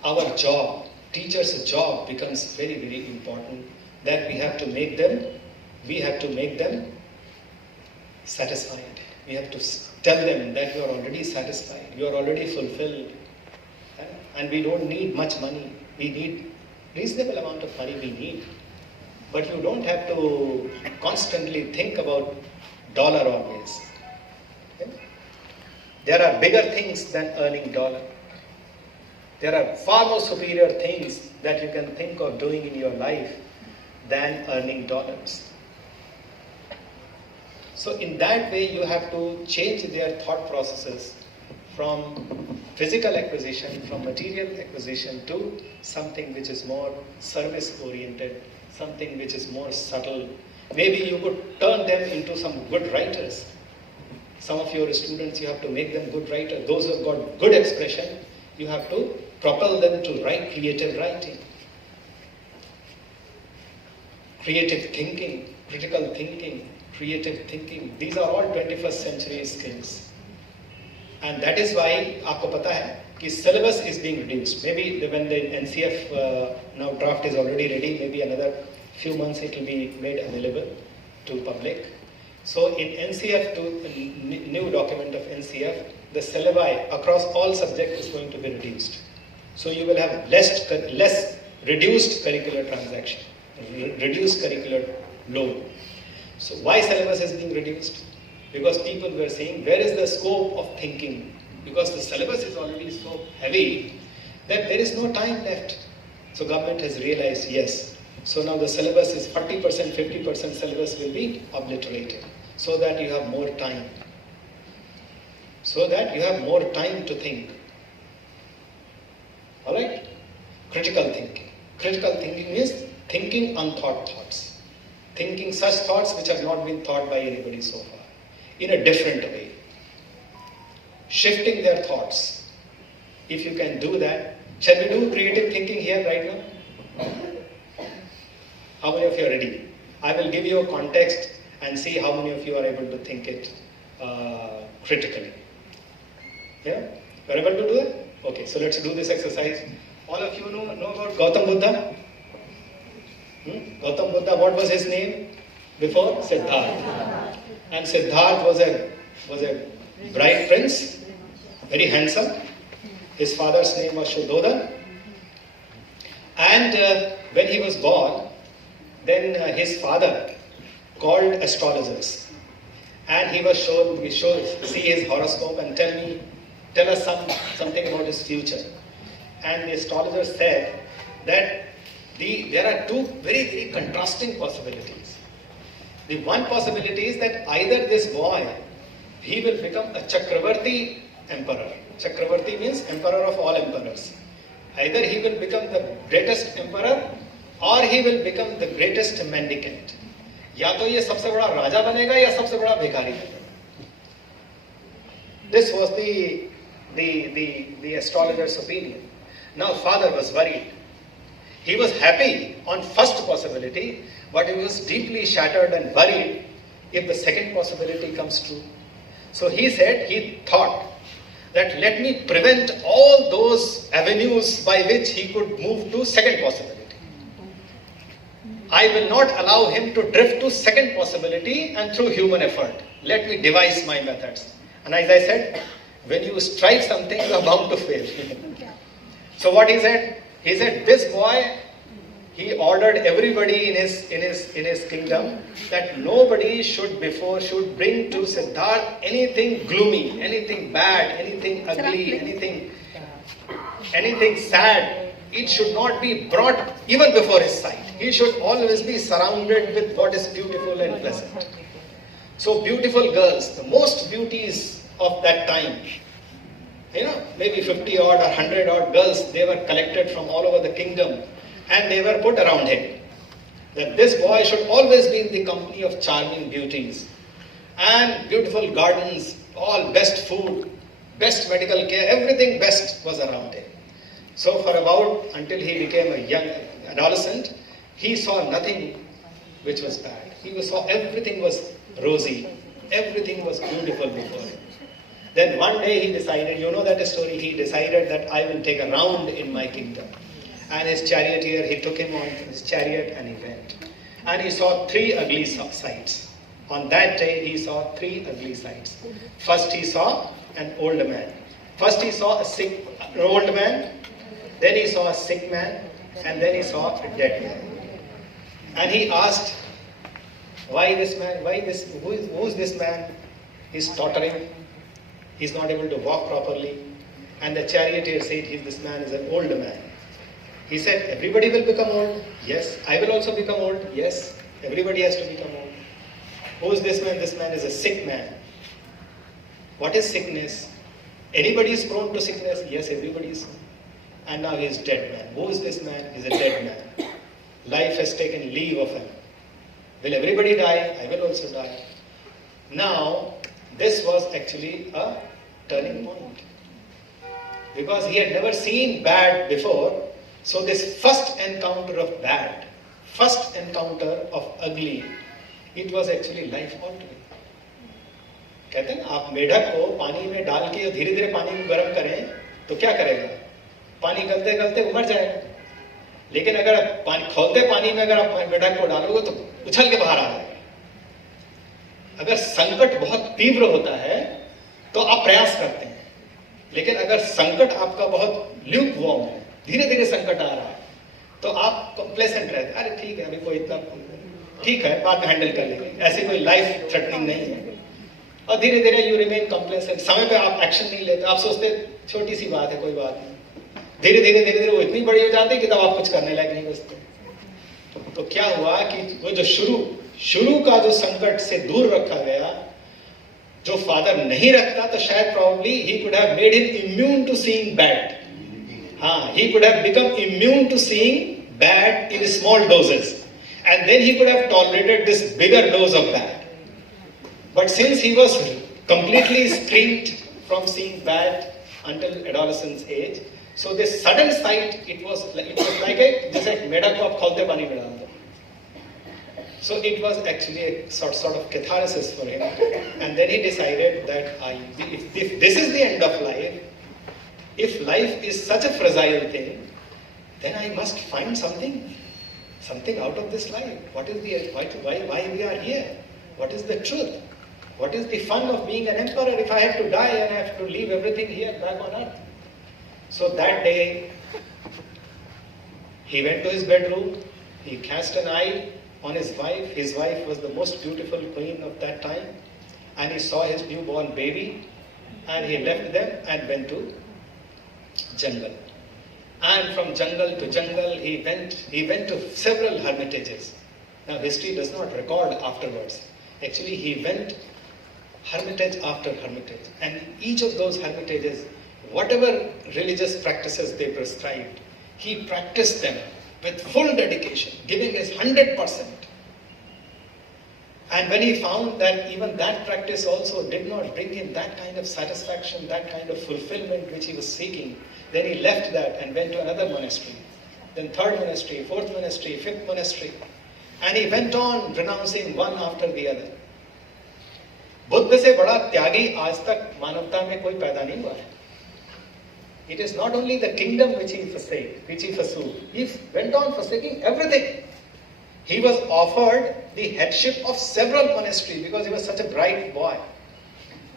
our job, teachers' job becomes very, very important, that we have to make them satisfied. We have to tell them that you are already satisfied, you are already fulfilled, and we don't need much money. We need reasonable amount of money we need. But you don't have to constantly think about dollar always. Okay? There are bigger things than earning dollar. There are far more superior things that you can think of doing in your life than earning dollars. So in that way, you have to change their thought processes from physical acquisition, from material acquisition to something which is more service oriented, something which is more subtle. Maybe you could turn them into some good writers. Some of your students, you have to make them good writers. Those who have got good expression, you have to propel them to write creative writing. Creative thinking, critical thinking, creative thinking. These are all 21st century skills. And that is why, aapko pata hai, ki syllabus is being reduced. Maybe when the NCF now draft is already ready, maybe another few months it will be made available to public. So in NCF, to new document of NCF, the syllabi across all subjects is going to be reduced. So you will have less reduced curricular transaction, reduced curricular load. So why syllabus is being reduced? Because people were saying, where is the scope of thinking? Because the syllabus is already so heavy that there is no time left. So government has realized, yes. So now the syllabus is 40%, 50% syllabus will be obliterated so that you have more time. So that you have more time to think. Alright? Critical thinking. Critical thinking is thinking unthought thoughts. Thinking such thoughts which have not been thought by anybody so far. In a different way. Shifting their thoughts. If you can do that, shall we do creative thinking here right now? How many of you are ready? I will give you a context and see how many of you are able to think it critically. Yeah? You are able to do it? Okay, so let's do this exercise. All of you know about Gautam Buddha? Gautam Buddha, what was his name before? Siddhartha. And Siddhartha was a bright prince, very handsome. His father's name was Shuddhodhan. And when he was born, then his father called astrologers. And he was see his horoscope and tell us something about his future. And the astrologer said that there are two very, very contrasting possibilities. The one possibility is that either this boy, he will become a Chakravarti emperor. Chakravarti means emperor of all emperors. Either he will become the greatest emperor or he will become the greatest mendicant. या तो ये सबसे बड़ा राजा बनेगा या सबसे बड़ा भिखारी बनेगा. This was the astrologer's opinion. Now father was worried. He was happy on first possibility, but he was deeply shattered and worried if the second possibility comes true. So he thought that let me prevent all those avenues by which he could move to second possibility. I will not allow him to drift to second possibility and through human effort. Let me devise my methods. And as I said, when you strive something, you are bound to fail. So what he said? He said, this boy, he ordered everybody in his kingdom that nobody should bring to Siddhartha anything gloomy, anything bad, anything ugly, anything sad. It should not be brought even before his sight. He should always be surrounded with what is beautiful and pleasant. So beautiful girls, the most beauties of that time, maybe 50 odd or 100 odd girls, they were collected from all over the kingdom and they were put around him. That this boy should always be in the company of charming beauties and beautiful gardens, all best food, best medical care, everything best was around him. So until he became a young adolescent, he saw nothing which was bad. He saw everything was rosy, everything was beautiful before him. Then one day he decided, you know that story, he decided that I will take a round in my kingdom. And his charioteer, he took him on his chariot and he went. And he saw 3 ugly sights. On that day he saw 3 ugly sights. First he saw an old man. First he saw an old man, then he saw a sick man, and then he saw a dead man. And he asked, why this man? Who is this man? He's tottering. He's not able to walk properly. And the charioteer said, this man is an old man. He said, everybody will become old. Yes. I will also become old. Yes. Everybody has to become old. Who is this man? This man is a sick man. What is sickness? Anybody is prone to sickness? Yes, everybody is. And now he is dead man. Who is this man? He is a dead man. Life has taken leave of him. Will everybody die? I will also die. Now, this was actually a turning point. Because he had never seen bad before. So this first encounter of bad, first encounter of ugly, it was actually life altering. कहते हैं आप मेढक को पानी में डाल के धीरे धीरे पानी को गर्म करें तो क्या करेगा? पानी गलते गलते वो मर जाएगा. लेकिन अगर पानी खौलते पानी में अगर आप मेढक को डालोगे तो उछल के बाहर आ जाएगा. अगर संकट बहुत तीव्र होता है तो आप प्रयास करते हैं. लेकिन अगर संकट आपका बहुत ल्यूकवार्म है, धीरे धीरे संकट आ रहा है, तो आप कंप्लेसेंट रहते हैं. अरे ठीक है, अभी कोई इतना ठीक है, बाद में हैंडल कर लेंगे, ऐसी कोई लाइफ थ्रेटनिंग नहीं है. और धीरे धीरे यू रिमेन कंप्लेसेंट. समय पे आप एक्शन नहीं लेते. आप सोचते छोटी सी बात है, कोई बात नहीं. धीरे धीरे वो इतनी बड़ी हो जाती है कि तब आप कुछ करने लायक नहीं बचते. तो क्या हुआ कि वो जो शुरू का जो संकट से दूर रखा गया, जो फादर नहीं रखता तो शायद probably he could have made him immune to seeing bad. हाँ, he could have become immune to seeing bad in small doses, and then he could have tolerated this bigger dose of bad. But since he was completely screened from seeing bad until adolescence age, so this sudden sight, it was like जैसे मेढक को आप खौलते पानी में डाल दो. So it was actually a sort of catharsis for him, and then he decided that if this is the end of life, if life is such a fragile thing, then I must find something out of this life. What is why we are here? What is the truth? What is the fun of being an emperor if I have to die and I have to leave everything here back on earth? So that day, he went to his bedroom, he cast an eye on his wife. His wife was the most beautiful queen of that time, and he saw his newborn baby, and he left them and went to jungle. And from jungle to jungle, he went to several hermitages. Now history does not record afterwards. Actually, he went hermitage after hermitage, and each of those hermitages, whatever religious practices they prescribed, he practiced them with full dedication, giving his 100%. And when he found that even that practice also did not bring him that kind of satisfaction, that kind of fulfillment which he was seeking, then he left that and went to another monastery, then third monastery, fourth monastery, fifth monastery, and he went on renouncing one after the other. Buddha से बड़ा त्यागी आज तक मानवता में कोई पैदा नहीं हुआ है. It is not only the kingdom which he pursued. He went on forsaking everything. He was offered the headship of several monasteries because he was such a bright boy.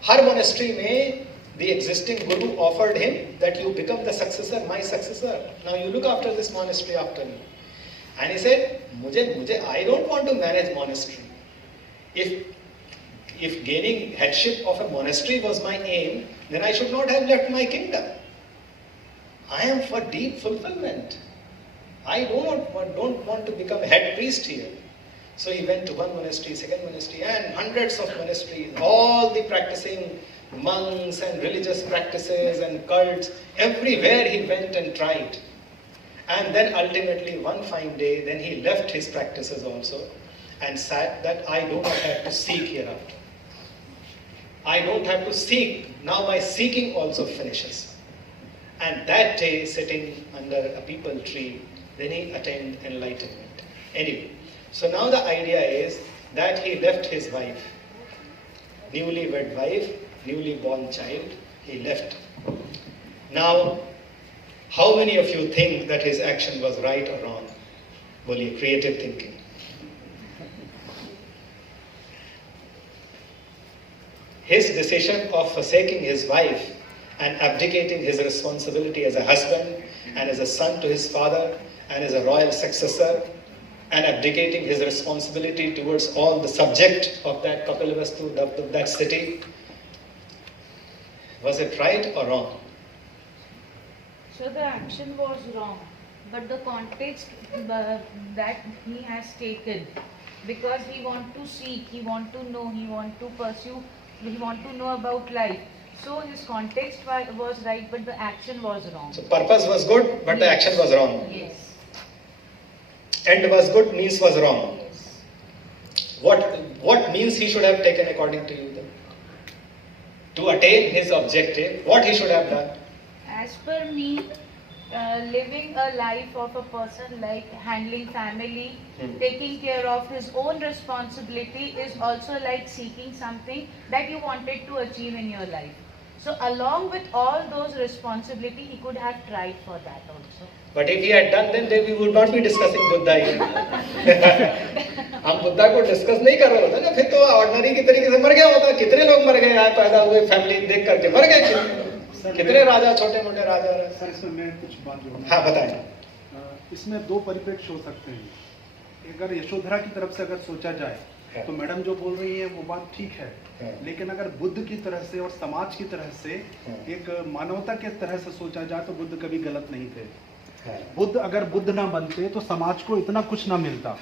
Her monastery में the existing guru offered him that you become the successor, my successor. Now you look after this monastery after me. And he said, I don't want to manage monastery. If gaining headship of a monastery was my aim, then I should not have left my kingdom. I am for deep fulfillment. I don't want to become head priest here. So he went to one monastery, second monastery, and hundreds of monasteries, all the practicing monks and religious practices and cults. Everywhere he went and tried. And then ultimately, one fine day, then he left his practices also and said that I do not have to seek hereafter. I don't have to seek. Now my seeking also finishes. And that day, sitting under a peepal tree, then he attained enlightenment. Anyway, so now the idea is that he left his wife, newly wed wife, newly born child, he left. Now, how many of you think that his action was right or wrong? Boliye, creative thinking. His decision of forsaking his wife and abdicating his responsibility as a husband and as a son to his father and as a royal successor and abdicating his responsibility towards all the subject of that Kapilavastu, of that city, was it right or wrong? So the action was wrong, but the context that he has taken, because he want to seek, he want to know, he want to pursue, he want to know about life. So his context was right, but the action was wrong. So purpose was good, but the action was wrong. Yes. End was good, means was wrong. Yes. What means he should have taken according to you then? To attain his objective, what he should have done? As per me, living a life of a person like handling family, taking care of his own responsibility is also like seeking something that you wanted to achieve in your life. So along with all those responsibility, he could have tried for that also. But if he had done, then we would not be discussing Buddha here. हम बुद्धा को discuss नहीं कर रहे होते ना, फिर तो ordinary की तरीके से मर गया होता. कितने लोग मर गए यहाँ पैदा हुए फैमिली देख करके मर गए. कितने राजा, छोटे मोटे राजा. सर इसमें मैं कुछ बात जोड़ना. हाँ बताएं. इसमें दो परिप्रेक्ष्य हो सकते हैं. अगर यशोधरा की तरफ से अगर सोचा जाए तो मैडम जो बोल रही है वो बात ठीक है, लेकिन अगर बुद्ध की तरह से और समाज की तरह से एक मानवता के तरह से सोचा जाए तो बुद्ध कभी गलत नहीं थे. बुद्ध अगर बुद्ध ना बनते तो समाज को इतना कुछ ना मिलता.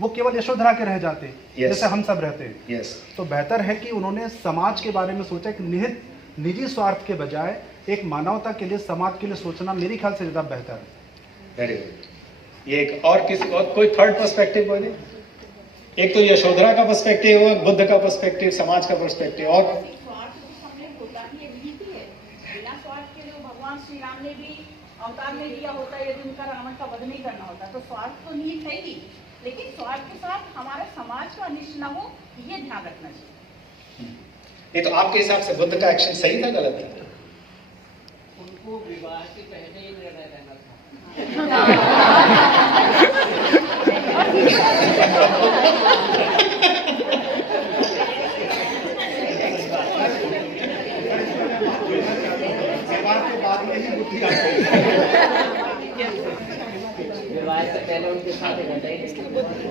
वो केवल यशोधरा के रह जाते जैसे हम सब रहते हैं. तो बेहतर है कि उन्होंने समाज के बारे में सोचा कि निहित निजी स्वार्थ के बजाय एक मानवता के लिए, समाज के लिए सोचना मेरे ख्याल से ज्यादा बेहतर है. Very good. ये एक और किसी और कोई थर्ड पर्सपेक्टिव बोले. एक तो यशोधरा का पर्सपेक्टिव, बुद्ध का पर्सपेक्टिव, समाज का पर्सपेक्टिव. और स्वार्थ तो सबने होता ही है, नीति है. बिना स्वार्थ के जो भगवान श्री राम ने भी अवतार में दिया होता, यदि उनका रावण का वध नहीं करना होता, तो स्वार्थ तो नीत है ही, लेकिन स्वार्थ के साथ हमारा समाज का अनिष्ट न हो, ये ध्यान रखना चाहिए. ये तो आपके हिसाब से बुद्ध का एक्शन सही था, गलत था? उनको विवाह से पहले ही निर्णय लेना था. विवाह से पहले उनके साथ घटा ही नहीं.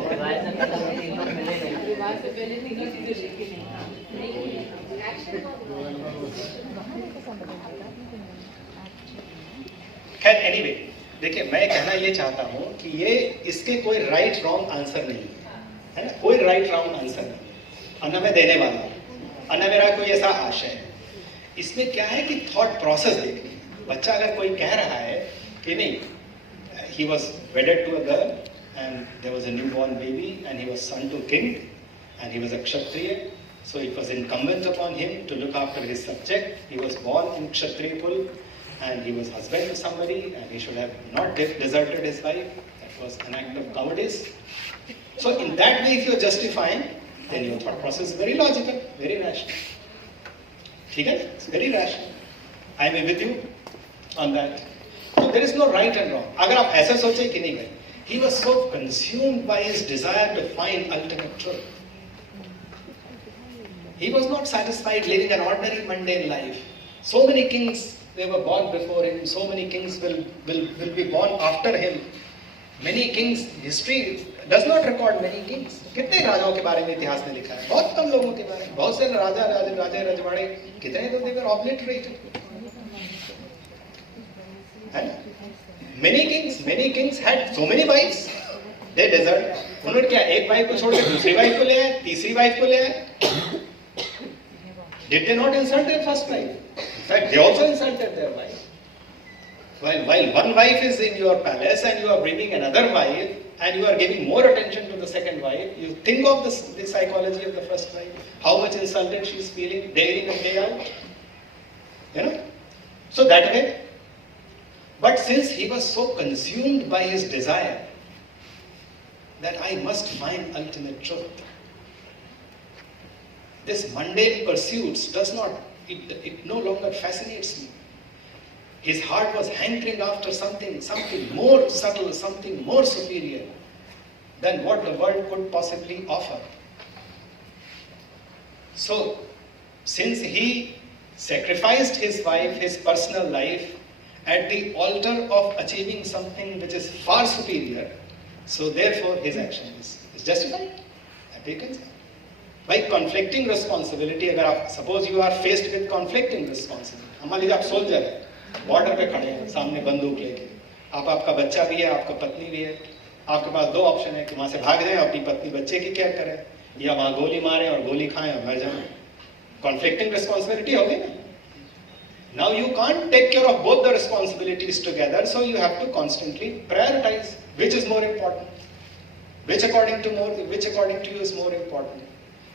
विवाह से पहले तीनों मिले नहीं. विवाह से पहले तीनों चीजें लिखी नहीं. खैर एनीवे, देखिए मैं कहना ये चाहता हूँ कि ये इसके कोई राइट रॉन्ग आंसर नहीं है ना. कोई राइट रॉन्ग आंसर नहीं है, और न मैं देने वाला हूँ, और न मेरा कोई ऐसा आशय है. इसमें क्या है कि थॉट प्रोसेस देखनी है. बच्चा अगर कोई कह रहा है कि नहीं, he was wedded to a girl and there was a newborn baby and he was son to king and he was a kshatriya, so it was incumbent upon him to look after his subject. He was born in kshatriya kul and he was husband to somebody and he should have not deserted his wife. That was an act of cowardice. So in that way, if you are justifying, then your thought process is very logical, very rational. ठीक है? It's very rational. I am with you on that. So there is no right and wrong. अगर आप ऐसा सोचे कि नहीं भाई, he was so consumed by his desire to find ultimate truth. He was not satisfied living an ordinary mundane life. So many kings, they were born before him. So many kings will be born after him. Many kings, history does not record many kings. कितने राजाओं के बारे में इतिहास ने लिखा है? बहुत कम लोगों के बारे में. बहुत से राजा रजवाड़े कितने तो they were obliterated. है ना? Many kings had so many wives. They deserved. उन्होंने क्या एक वाइफ को छोड़ के दूसरी वाइफ को ले आए, तीसरी वाइफ को ले आए? Did they not insult their first wife? In fact, they also insulted their wife. While one wife is in your palace and you are bringing another wife and you are giving more attention to the second wife, you think of the psychology of the first wife, how much insulted she is feeling day in and day out. You know? So that way. But since he was so consumed by his desire that I must find ultimate truth, this mundane pursuits does not, it no longer fascinates me. His heart was hankering after something more subtle, something more superior than what the world could possibly offer. So, since he sacrificed his wife, his personal life, at the altar of achieving something which is far superior, so therefore his action is justified. That you can say. By conflicting responsibility, अगर आप suppose you are faced with conflicting responsibility, हमारे लिए आप soldier है, border पे खड़े हैं, सामने बंदूक लेके, आपका बच्चा भी है, आपका पत्नी भी है, आपके पास दो ऑप्शन है कि वहां से भाग जाएं, अपनी पत्नी बच्चे की केयर करें, या वहां गोली मारें और गोली खाएं और मर जाएं. Conflicting responsibility होगी ना? Now you can't take care of both the responsibilities together, so you have to constantly prioritize which is more important, which according to you is more important.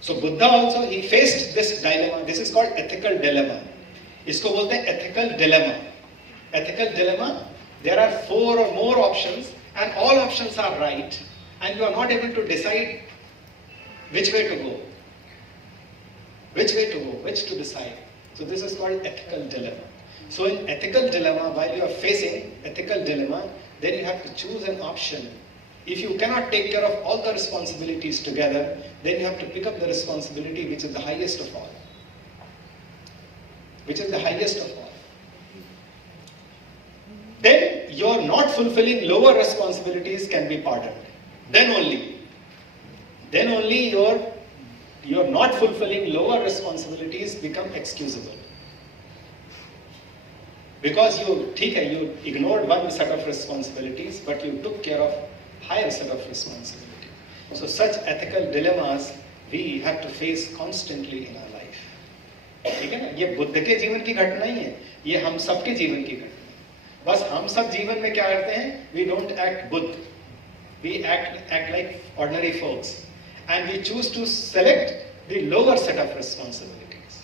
So Buddha also, he faced this dilemma. This is called ethical dilemma. इसको बोलते हैं ethical dilemma. Ethical dilemma, there are 4 or more options and all options are right and you are not able to decide which way to go. Which to decide. So this is called ethical dilemma. So in ethical dilemma, while you are facing ethical dilemma, then you have to choose an option. If you cannot take care of all the responsibilities together, then you have to pick up the responsibility which is the highest of all. Which is the highest of all. Then your not fulfilling lower responsibilities can be pardoned. Then only your not fulfilling lower responsibilities become excusable. Because you ignored one set of responsibilities, but you took care of higher set of responsibility. So such ethical dilemmas we have to face constantly in our life. ठीक है ना? ये बुद्ध के जीवन की घटना ही है, ये हम सबके जीवन की घटना है. बस हम सब जीवन में क्या करते हैं? We don't act Buddha. We act like ordinary folks. And we choose to select the lower set of responsibilities.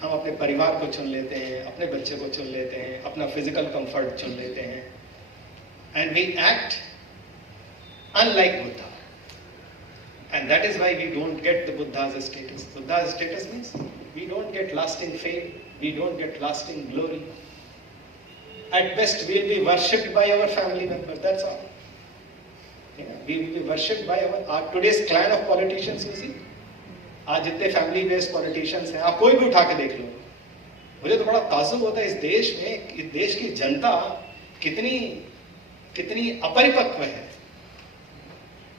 हम अपने परिवार को चुन लेते हैं, अपने बच्चे को चुन लेते हैं, अपना physical comfort चुन लेते हैं. And we act unlike Buddha. And that is why we don't get the Buddha's status. Buddha's status means we don't get lasting fame, we don't get lasting glory. At best, we will be worshipped by our family members, that's all. Yeah, we will be worshipped by our today's clan of politicians, you see. आज जितने family based politicians हैं, आप कोई भी उठा के देख लो, मुझे तो बड़ा ताज्जुब होता है इस देश में, इस देश की जनता कितनी अपरिपक्व है.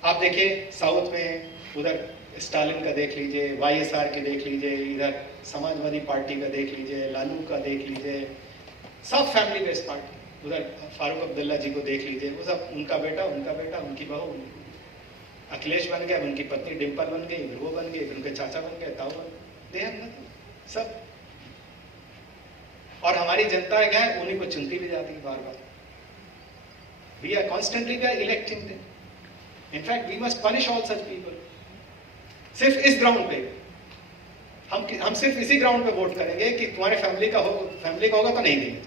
आप देखिए साउथ में, उधर स्टालिन का देख लीजिए, YSR के देख लीजिए, इधर समाजवादी पार्टी का देख लीजिए, लालू का देख लीजिए, सब फैमिली बेस्ड पार्टी. उधर फारूक अब्दुल्ला जी को देख लीजिए, वो सब उनका बेटा, उनकी बहू, अखिलेश बन गया, उनकी पत्नी डिम्पल बन गई, फिर वो बन गई, फिर उनके चाचा बन गए, ताऊ बन गए, सब. और हमारी जनता क्या है, उन्हीं को चुनती भी जाती है बार बार. We are constantly electing them. In fact, we must punish all such people. सिर्फ इस ग्राउंड पे हम सिर्फ इसी ग्राउंड पे वोट करेंगे कि तुम्हारे फैमिली का होगा तो नहीं देंगे.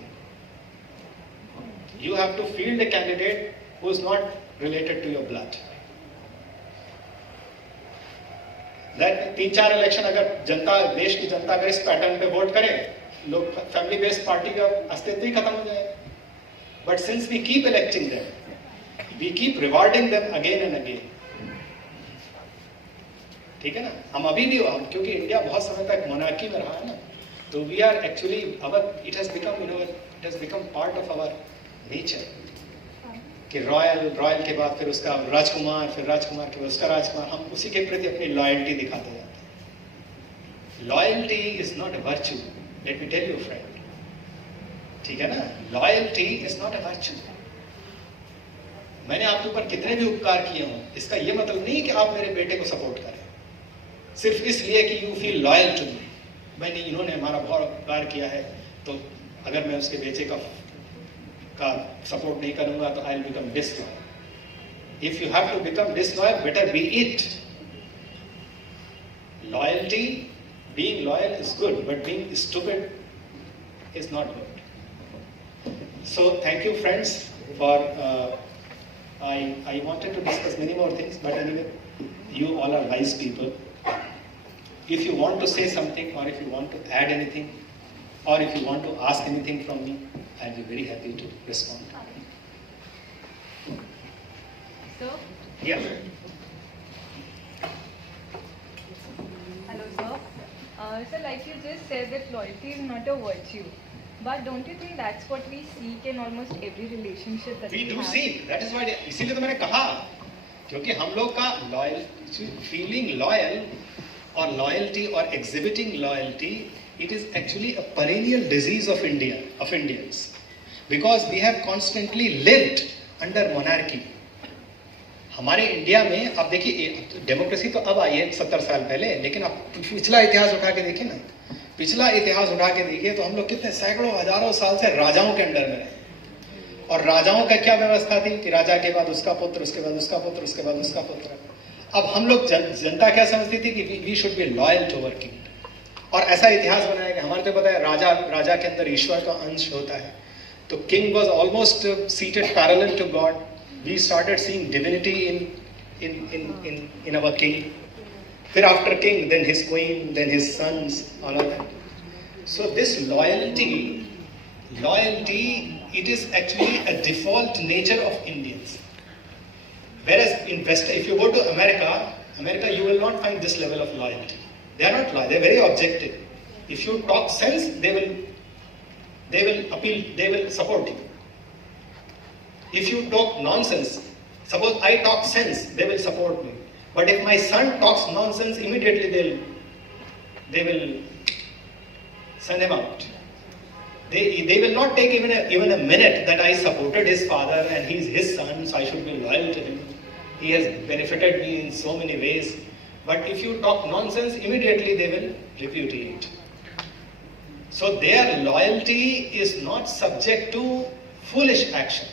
You have to field a candidate who is not related to your blood. That 3-4 election अगर देश की जनता अगर इस पैटर्न पे वोट करे, लोग फैमिली बेस्ड पार्टी का अस्तित्व ही खत्म हो जाएगा. But since we keep electing them, we keep rewarding them again and again. ठीक है ना? हम अभी भी क्योंकि इंडिया बहुत समय तक मोनार्की में रहा है ना, तो we are actually it has become part of our nature. कि रॉयल के बाद फिर उसका राजकुमार, फिर राजकुमार के बाद उसका राजकुमार, हम उसी के प्रति अपनी लॉयल्टी दिखाते जाते हैं। Loyalty is not a virtue, let me tell you friend, ठीक है ना, loyalty is not a virtue. मैंने आपके ऊपर कितने भी उपकार किए हों, इसका यह मतलब नहीं कि आप मेरे बेटे को सपोर्ट करें सिर्फ इसलिए कि you feel loyal to me. मैंने, इन्होंने हमारा बहुत उपकार किया है, तो अगर मैं उसके बेटे का सपोर्ट नहीं करूंगा तो I will become disloyal. If you have to become disloyal, better be it. Loyalty, being loyal is good, but being stupid is not good. So thank you friends for I wanted to discuss many more things, but anyway, you all are wise people. If you want to say something, or if you want to add anything, or if you want to ask anything from me, I'll be very happy to respond. Sir? Yeah. Hello, sir. So, like you just said that loyalty is not a virtue, but don't you think that's what we seek in almost every relationship that We we do have? seek. That is why, इसीलिए तो मैंने कहा, क्योंकि हम लोग का loyal, feeling loyal और loyalty और exhibiting loyalty, it is actually a perennial disease of India, of Indians, because we have constantly lived under monarchy. हमारे इंडिया में आप देखिए, डेमोक्रेसी तो अब आई है 70 साल पहले, लेकिन आप पिछला इतिहास उठा के देखिए ना, पिछला इतिहास उठा के देखिए तो हम लोग कितने सैकड़ों हजारों साल से राजाओं के अंडर में रहे। और राजाओं का क्या व्यवस्था थी कि राजा के बाद उसका पुत्र, उसके बाद उसका पुत्र, उसके बाद उसका पुत्र। अब हम लोग जनता क्या समझती थी कि we should be loyal to our king, और ऐसा इतिहास बनाया कि हमारे तो पता है राजा के अंदर ईश्वर का अंश होता है, तो king was almost seated parallel to God. We started seeing divinity in our king, फिर after king then his queen, then his sons, all of that. So this loyalty it is actually a default nature of Indians. Whereas in West, if you go to America, you will not find this level of loyalty. They are not loyal. They are very objective. If you talk sense, they will appeal. They will support you. If you talk nonsense, suppose I talk sense, they will support me. But if my son talks nonsense, immediately they will send him out. They will not take even a minute that I supported his father and he's his son, so I should be loyal to him. He has benefited me in so many ways. But if you talk nonsense, immediately they will repudiate. So their loyalty is not subject to foolish action.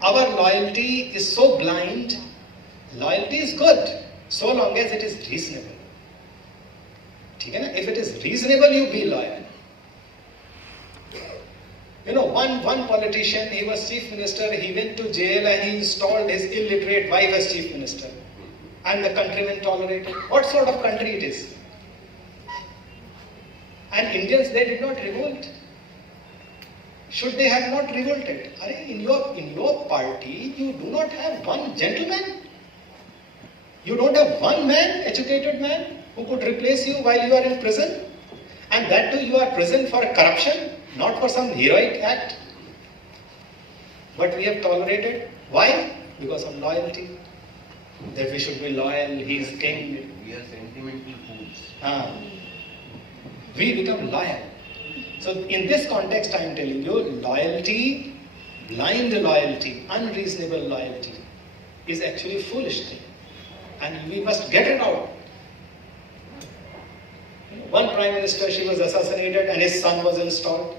Our loyalty is so blind. Loyalty is good so long as it is reasonable. ठीक है ना? If it is reasonable, you be loyal. You know, one politician, he was chief minister, he went to jail and he installed his illiterate wife as chief minister. And the countrymen tolerated. What sort of country it is? And Indians, they did not revolt. Should they have not revolted? In your party, you do not have one gentleman. You don't have one man, educated man, who could replace you while you are in prison. And that too, you are prison for corruption. Not for some heroic act, but we have tolerated. Why? Because of loyalty. That we should be loyal. He is king. We are sentimental fools. We become loyal. So in this context, I am telling you, loyalty, blind loyalty, unreasonable loyalty, is actually a foolish thing, and we must get it out. One prime minister, she was assassinated, and his son was installed,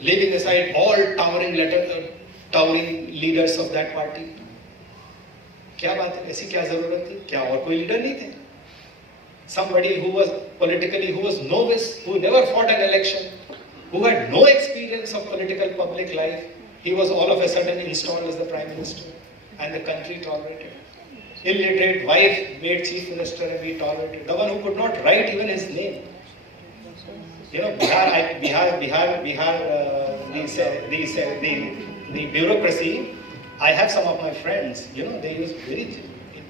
leaving aside all towering leaders of that party. क्या बात है? ऐसी क्या जरूरत थी? क्या और कोई लीडर नहीं थे? Somebody who was politically, who was novice, who never fought an election, who had no experience of political public life, he was all of a sudden installed as the prime minister, and the country tolerated. Illiterate wife made chief minister, and we tolerated. The one who could not write even his name. You know, the bureaucracy. I have some of my friends. You know, they used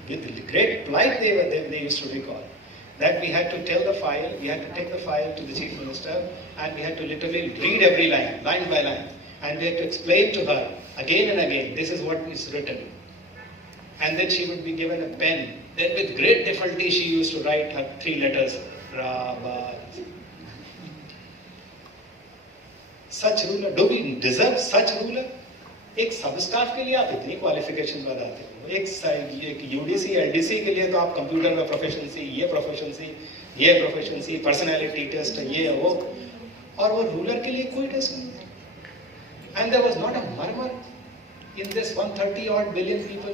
with great plight they used to recall that we had to tell the file. We had to take the file to the chief minister, and we had to literally read every line by line. and we had to explain to her again and again, this is what is written. And then she would be given a pen. Then with great difficulty she used to write her 3 letters. Ra, ba. Such ruler, do we deserve such ruler? एक सब staff के लिए आप इतनी qualification बताते हो, एक UDC LDC के लिए तो आप कंप्यूटर में प्रोफेशनसी, ये प्रोफेशनसी, पर्सनालिटी टेस्ट, ये वो, और वो रूलर के लिए कोई टेस्ट नहीं है. And there was not a murmur in this 130 odd billion people.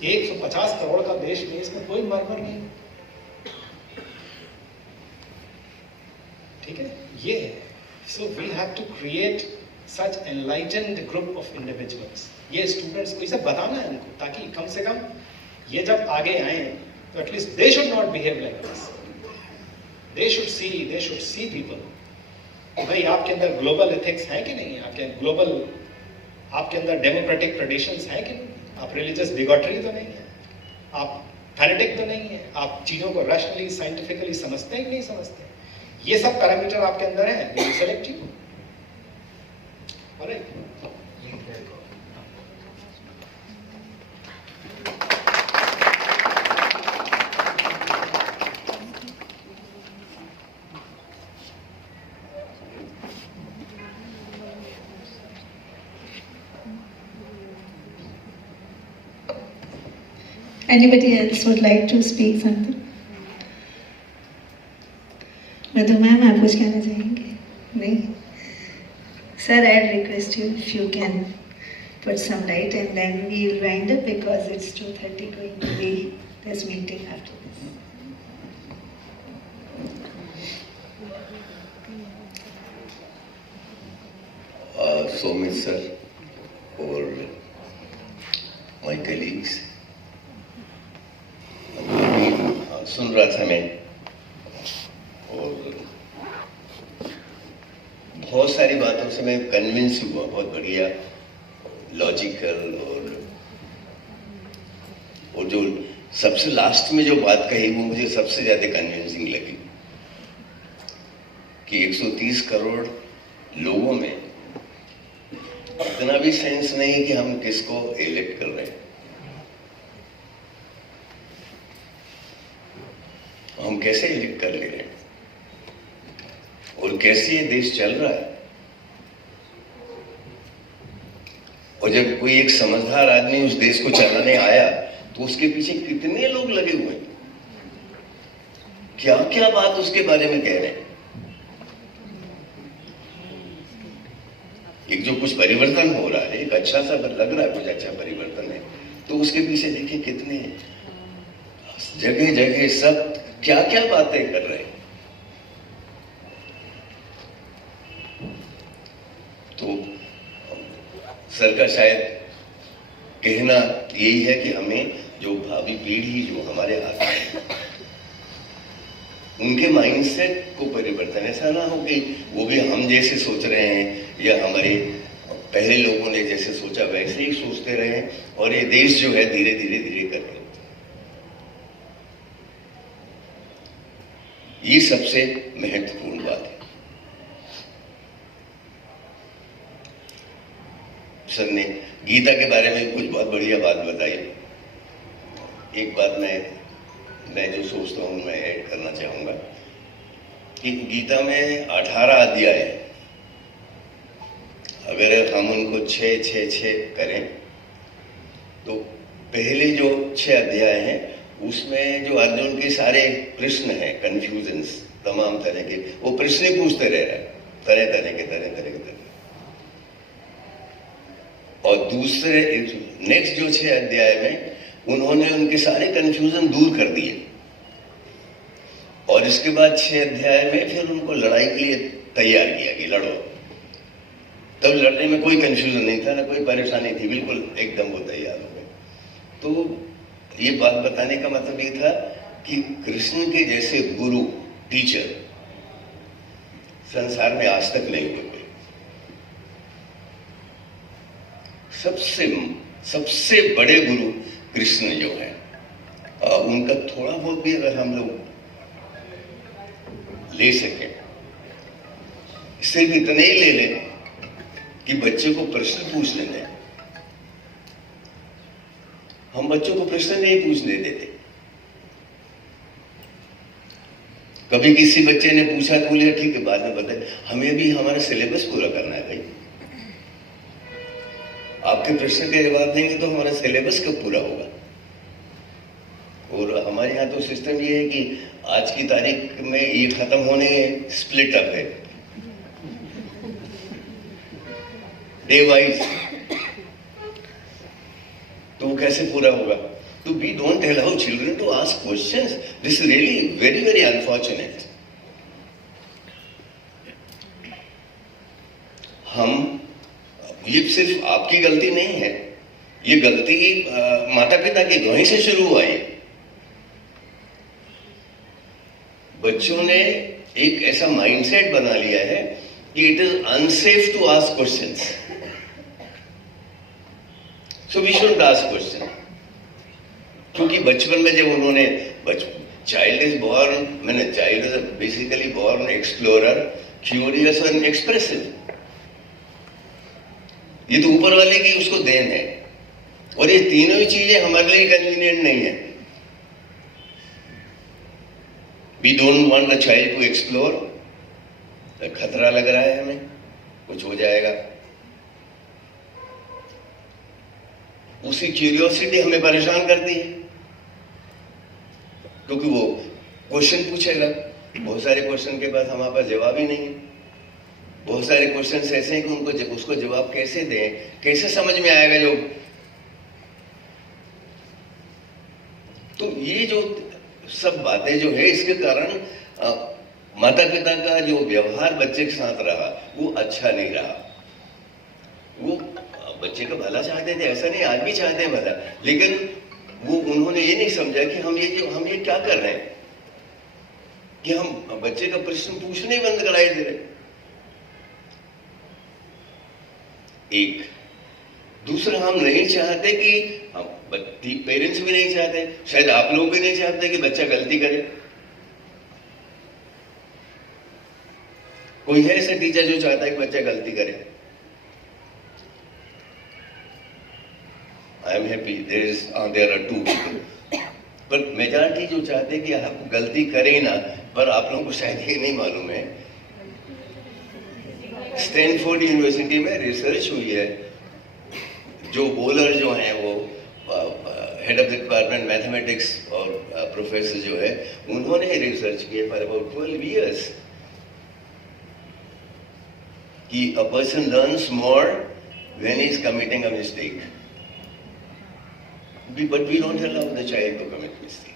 150 crore का देश में इसमें कोई मर्मर नहीं. ठीक है, ये है. So we have to create such enlightened group of individuals. ये स्टूडेंट्स को ये सब बताना है उनको, ताकि कम से कम ये जब आगे आए तो at least they should not behave like this. They should see people. भाई आपके अंदर ग्लोबल एथिक्स है कि नहीं, आपके अंदर डेमोक्रेटिक ट्रेडिशंस है कि नहीं, आप रिलीजियस बिगॉटरी तो नहीं है, आप फैनेटिक तो नहीं है, आप चीजों को रैशनली साइंटिफिकली समझते हैं कि नहीं समझते. ये सब पैरामीटर आपके अंदर है, they will select you. Alright. Anybody else would like to speak something? Madhu ma'am, आप कुछ कहना चाहेंगे? नहीं? Sir, I'd request you if you can put some light, and then we will wind up because it's 2:30 going to be this meeting after this. Somit sir or my colleagues, सुन रहा था मैं और बहुत सारी बातों से मैं कन्विंस हुआ. बहुत बढ़िया, लॉजिकल, और जो सबसे लास्ट में जो बात कही वो मुझे सबसे ज्यादा कन्विंसिंग लगी कि 130 करोड़ लोगों में इतना भी सेंस नहीं कि हम किसको इलेक्ट कर रहे हैं, हम कैसे इलेक्ट कर ले रहे हैं और कैसे ये देश चल रहा है. और जब कोई एक समझदार आदमी उस देश को चलाने आया तो उसके पीछे कितने लोग लगे हुए हैं, क्या क्या बात उसके बारे में कह रहे हैं. एक जो कुछ परिवर्तन हो रहा है, एक अच्छा सा लग रहा है, कुछ अच्छा परिवर्तन है, तो उसके पीछे देखिए कितने जगह जगह सब क्या क्या बातें कर रहे हैं. तो सर का शायद कहना यही है कि हमें जो भावी पीढ़ी जो हमारे हाथ में है उनके माइंडसेट को परिवर्तन, ऐसा ना हो कि वो भी हम जैसे सोच रहे हैं या हमारे पहले लोगों ने जैसे सोचा वैसे ही सोचते रहे और ये देश जो है धीरे धीरे धीरे करके, ये सबसे महत्वपूर्ण बात है. सर ने गीता के बारे में कुछ बहुत बढ़िया बात बताई. एक बात मैं जो सोचता हूँ मैं ऐड करना चाहूंगा कि गीता में 18 अध्याय है. अगर हम उनको 6 करें तो पहले जो 6 अध्याय हैं उसमें जो अर्जुन के सारे प्रश्न हैं, कंफ्यूजन्स, तमाम तरह के, वो प्रश्न पूछते रह रहे हैं, तरह के. और दूसरे नेक्स्ट जो 6 अध्याय में उन्होंने उनके सारे कंफ्यूजन दूर कर दिए और इसके बाद 6 अध्याय में फिर उनको लड़ाई के लिए तैयार किया कि लड़ो. तब लड़ने में कोई कंफ्यूजन नहीं था, ना कोई परेशानी थी, बिल्कुल एकदम वो तैयार हो गए. तो ये बात बताने का मतलब ये था कि कृष्ण के जैसे गुरु, टीचर संसार में आज तक नहीं हुए. सबसे बड़े गुरु कृष्ण जो है, उनका थोड़ा बहुत भी अगर हम लोग ले सके, सिर्फ इतने ही ले लें कि बच्चे को प्रश्न पूछने दें। हम बच्चों को प्रश्न नहीं पूछने देते। कभी किसी बच्चे ने पूछा तो बोले ठीक है बाद में बताए, हमें भी हमारा सिलेबस पूरा करना है भाई। आपके प्रश्न के जवाब देंगे तो हमारा सिलेबस कब पूरा होगा। और हमारे यहाँ तो सिस्टम ये है कि आज की तारीख में ये खत्म होने स्प्लिट अप है डे वाइज, तो वो कैसे पूरा होगा। तो we don't allow children to ask questions. This is really very very unfortunate. हम, ये सिर्फ आपकी गलती नहीं है, ये गलती माता पिता की वहीं से शुरू हुआ है। बच्चों ने एक ऐसा माइंडसेट बना लिया है कि it is unsafe to ask questions, so we should ask question. क्योंकि बचपन में जब उन्होंने चाइल्ड इज बॉर्न, मैंने child is basically born explorer, curious and expressive. ये तो ऊपर वाले की उसको देन है, और ये तीनों ही चीजें हमारे लिए कन्वीनियंट नहीं है। We don't want the child to explore, खतरा लग रहा है हमें कुछ हो जाएगा। उसी क्यूरियोसिटी हमें परेशान करती है, क्योंकि वो क्वेश्चन पूछेगा, बहुत सारे क्वेश्चन के पास हमारे पास जवाब ही नहीं है। बहुत सारे क्वेश्चन ऐसे हैं कि उनको उसको जवाब कैसे दें, कैसे समझ में आएगा जो। तो ये जो सब बातें जो है, इसके कारण माता पिता का जो व्यवहार बच्चे के साथ रहा वो अच्छा नहीं रहा। वो बच्चे का भला चाहते थे, ऐसा नहीं, आज भी चाहते हैं भला, लेकिन वो उन्होंने ये नहीं समझा कि हम ये क्या कर रहे हैं कि हम बच्चे का प्रश्न पूछने ही बंद कराए दे रहे। एक दूसरा, हम नहीं चाहते कि हम पेरेंट्स भी नहीं चाहते, शायद आप लोग भी नहीं चाहते कि बच्चा गलती करे। कोई है ऐसा टीचर जो चाहता है कि बच्चा गलती करे? I am happy there are too, पर मेजॉरिटी जो चाहते हैं कि आप गलती करें ना। पर आप लोगों को शायद ये नहीं मालूम है, स्टैनफोर्ड यूनिवर्सिटी में रिसर्च हुई है, जो बोलर जो हैं वो head of the department mathematics और प्रोफेसर जो है, उन्होंने रिसर्च किया फॉर अबाउट 12 years कि a person learns more when he is committing a mistake, but we don't allow the child to commit mistake.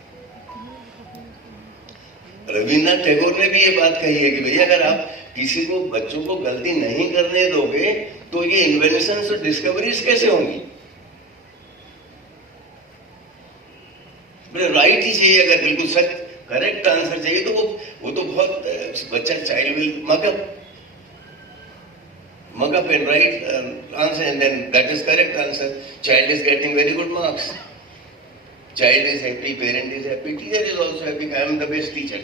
Rabindranath Tagore ने भी ये बात कही है कि भैया अगर आप किसी को, बच्चों को गलती नहीं करने दोगे तो ये इन्वेंशंस और डिस्कवरीज कैसे होंगी? राइट ही चाहिए, अगर बिल्कुल सच करेक्ट आंसर चाहिए तो वो तो बहुत बच्चा child will mug up and write answer, and then that is correct answer. Child is getting very good marks. Child is happy, parent is happy, teacher is also happy. I am the best teacher.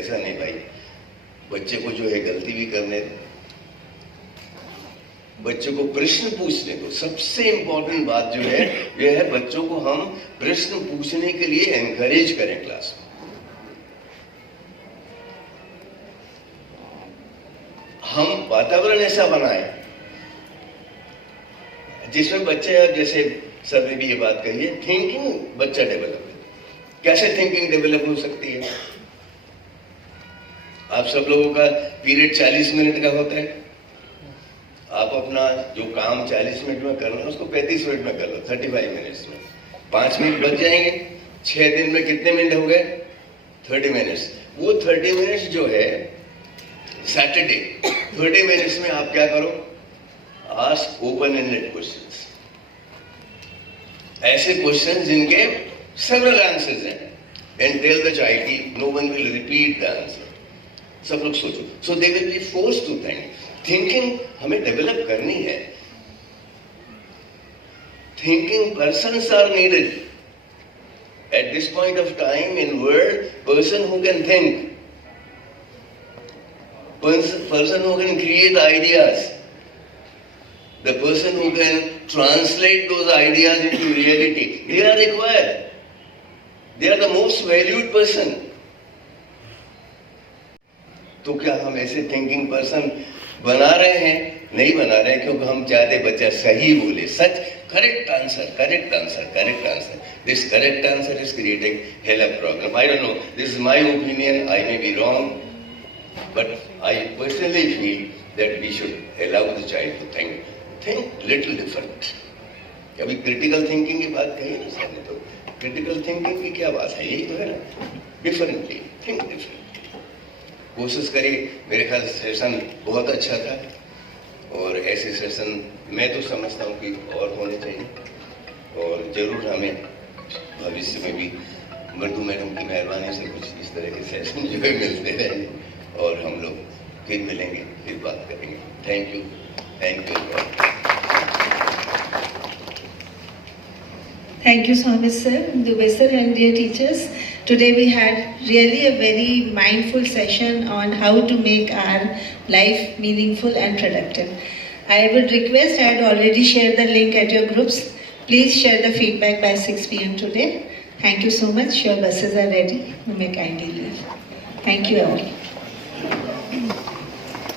ऐसा नहीं भाई, बच्चे को जो है गलती भी करने दो, बच्चे को प्रश्न पूछने दो। सबसे इंपॉर्टेंट बात जो है यह है बच्चों को हम प्रश्न पूछने के लिए एनकरेज करें क्लास में। हम वातावरण ऐसा बनाएं जिसमें बच्चे, जैसे सर ने भी ये बात कही है, थिंकिंग बच्चा डेवलप है। कैसे थिंकिंग डेवलप हो सकती है? आप सब लोगों का पीरियड 40 मिनट का होता है। आप अपना जो काम 40 मिनट में करना है उसको 35 मिनट में कर लो, 35 मिनट्स में। 5 मिनट बच जाएंगे, 6 दिन में कितने मिनट हो गए? 30 मिनट्स। वो 30 मिनट्स जो है सैटरडे, 30 मिनट्स में आप क्या करो? आस्क ओपन एंडेड क्वेश्चंस, ऐसे क्वेश्चंस जिनके सेवरल आंसर्स हैं, एंड टेल द चाइल्ड कि no one will repeat the answer. सब लोग सोचो, so they will be forced to think. Thinking हमें डेवलप करनी है। Thinking persons are needed at this point of time in world, person who can think. person who can create ideas, the person who can translate those ideas into reality, they are required. They are the most valued person. तो क्या हम ऐसे thinking person बना रहे हैं? नहीं बना रहे हैं, क्योंकि हम चाहते बच्चा सही बोले, सच, correct answer, correct answer, correct answer. This correct answer is creating hell of problem. I don't know. This is my opinion. I may be wrong, but I personally feel that we should allow the child to think little different. अभी critical thinking की बात कही ना sir ने, तो critical thinking की क्या बात है? यही तो है ना, डिफरेंटली, थिंक डिफरेंटली. कोशिश करिए. मेरे ख्याल सेशन बहुत अच्छा था, और ऐसे सेशन मैं तो समझता हूँ कि और होने चाहिए, और ज़रूर हमें भविष्य में भी मृदु मैडम की मेहरबानी से कुछ इस तरह के सेशन जो है मिलते रहेंगे, और हम लोग फिर मिलेंगे, फिर बात करेंगे. Thank you. Thank you. Thank you so much, sir. Dubey sir and dear teachers, today we had really a very mindful session on how to make our life meaningful and productive. I would request, I had already shared the link at your groups. Please share the feedback by 6 p.m. today. Thank you so much. Your buses are ready. You may kindly leave. Thank you all.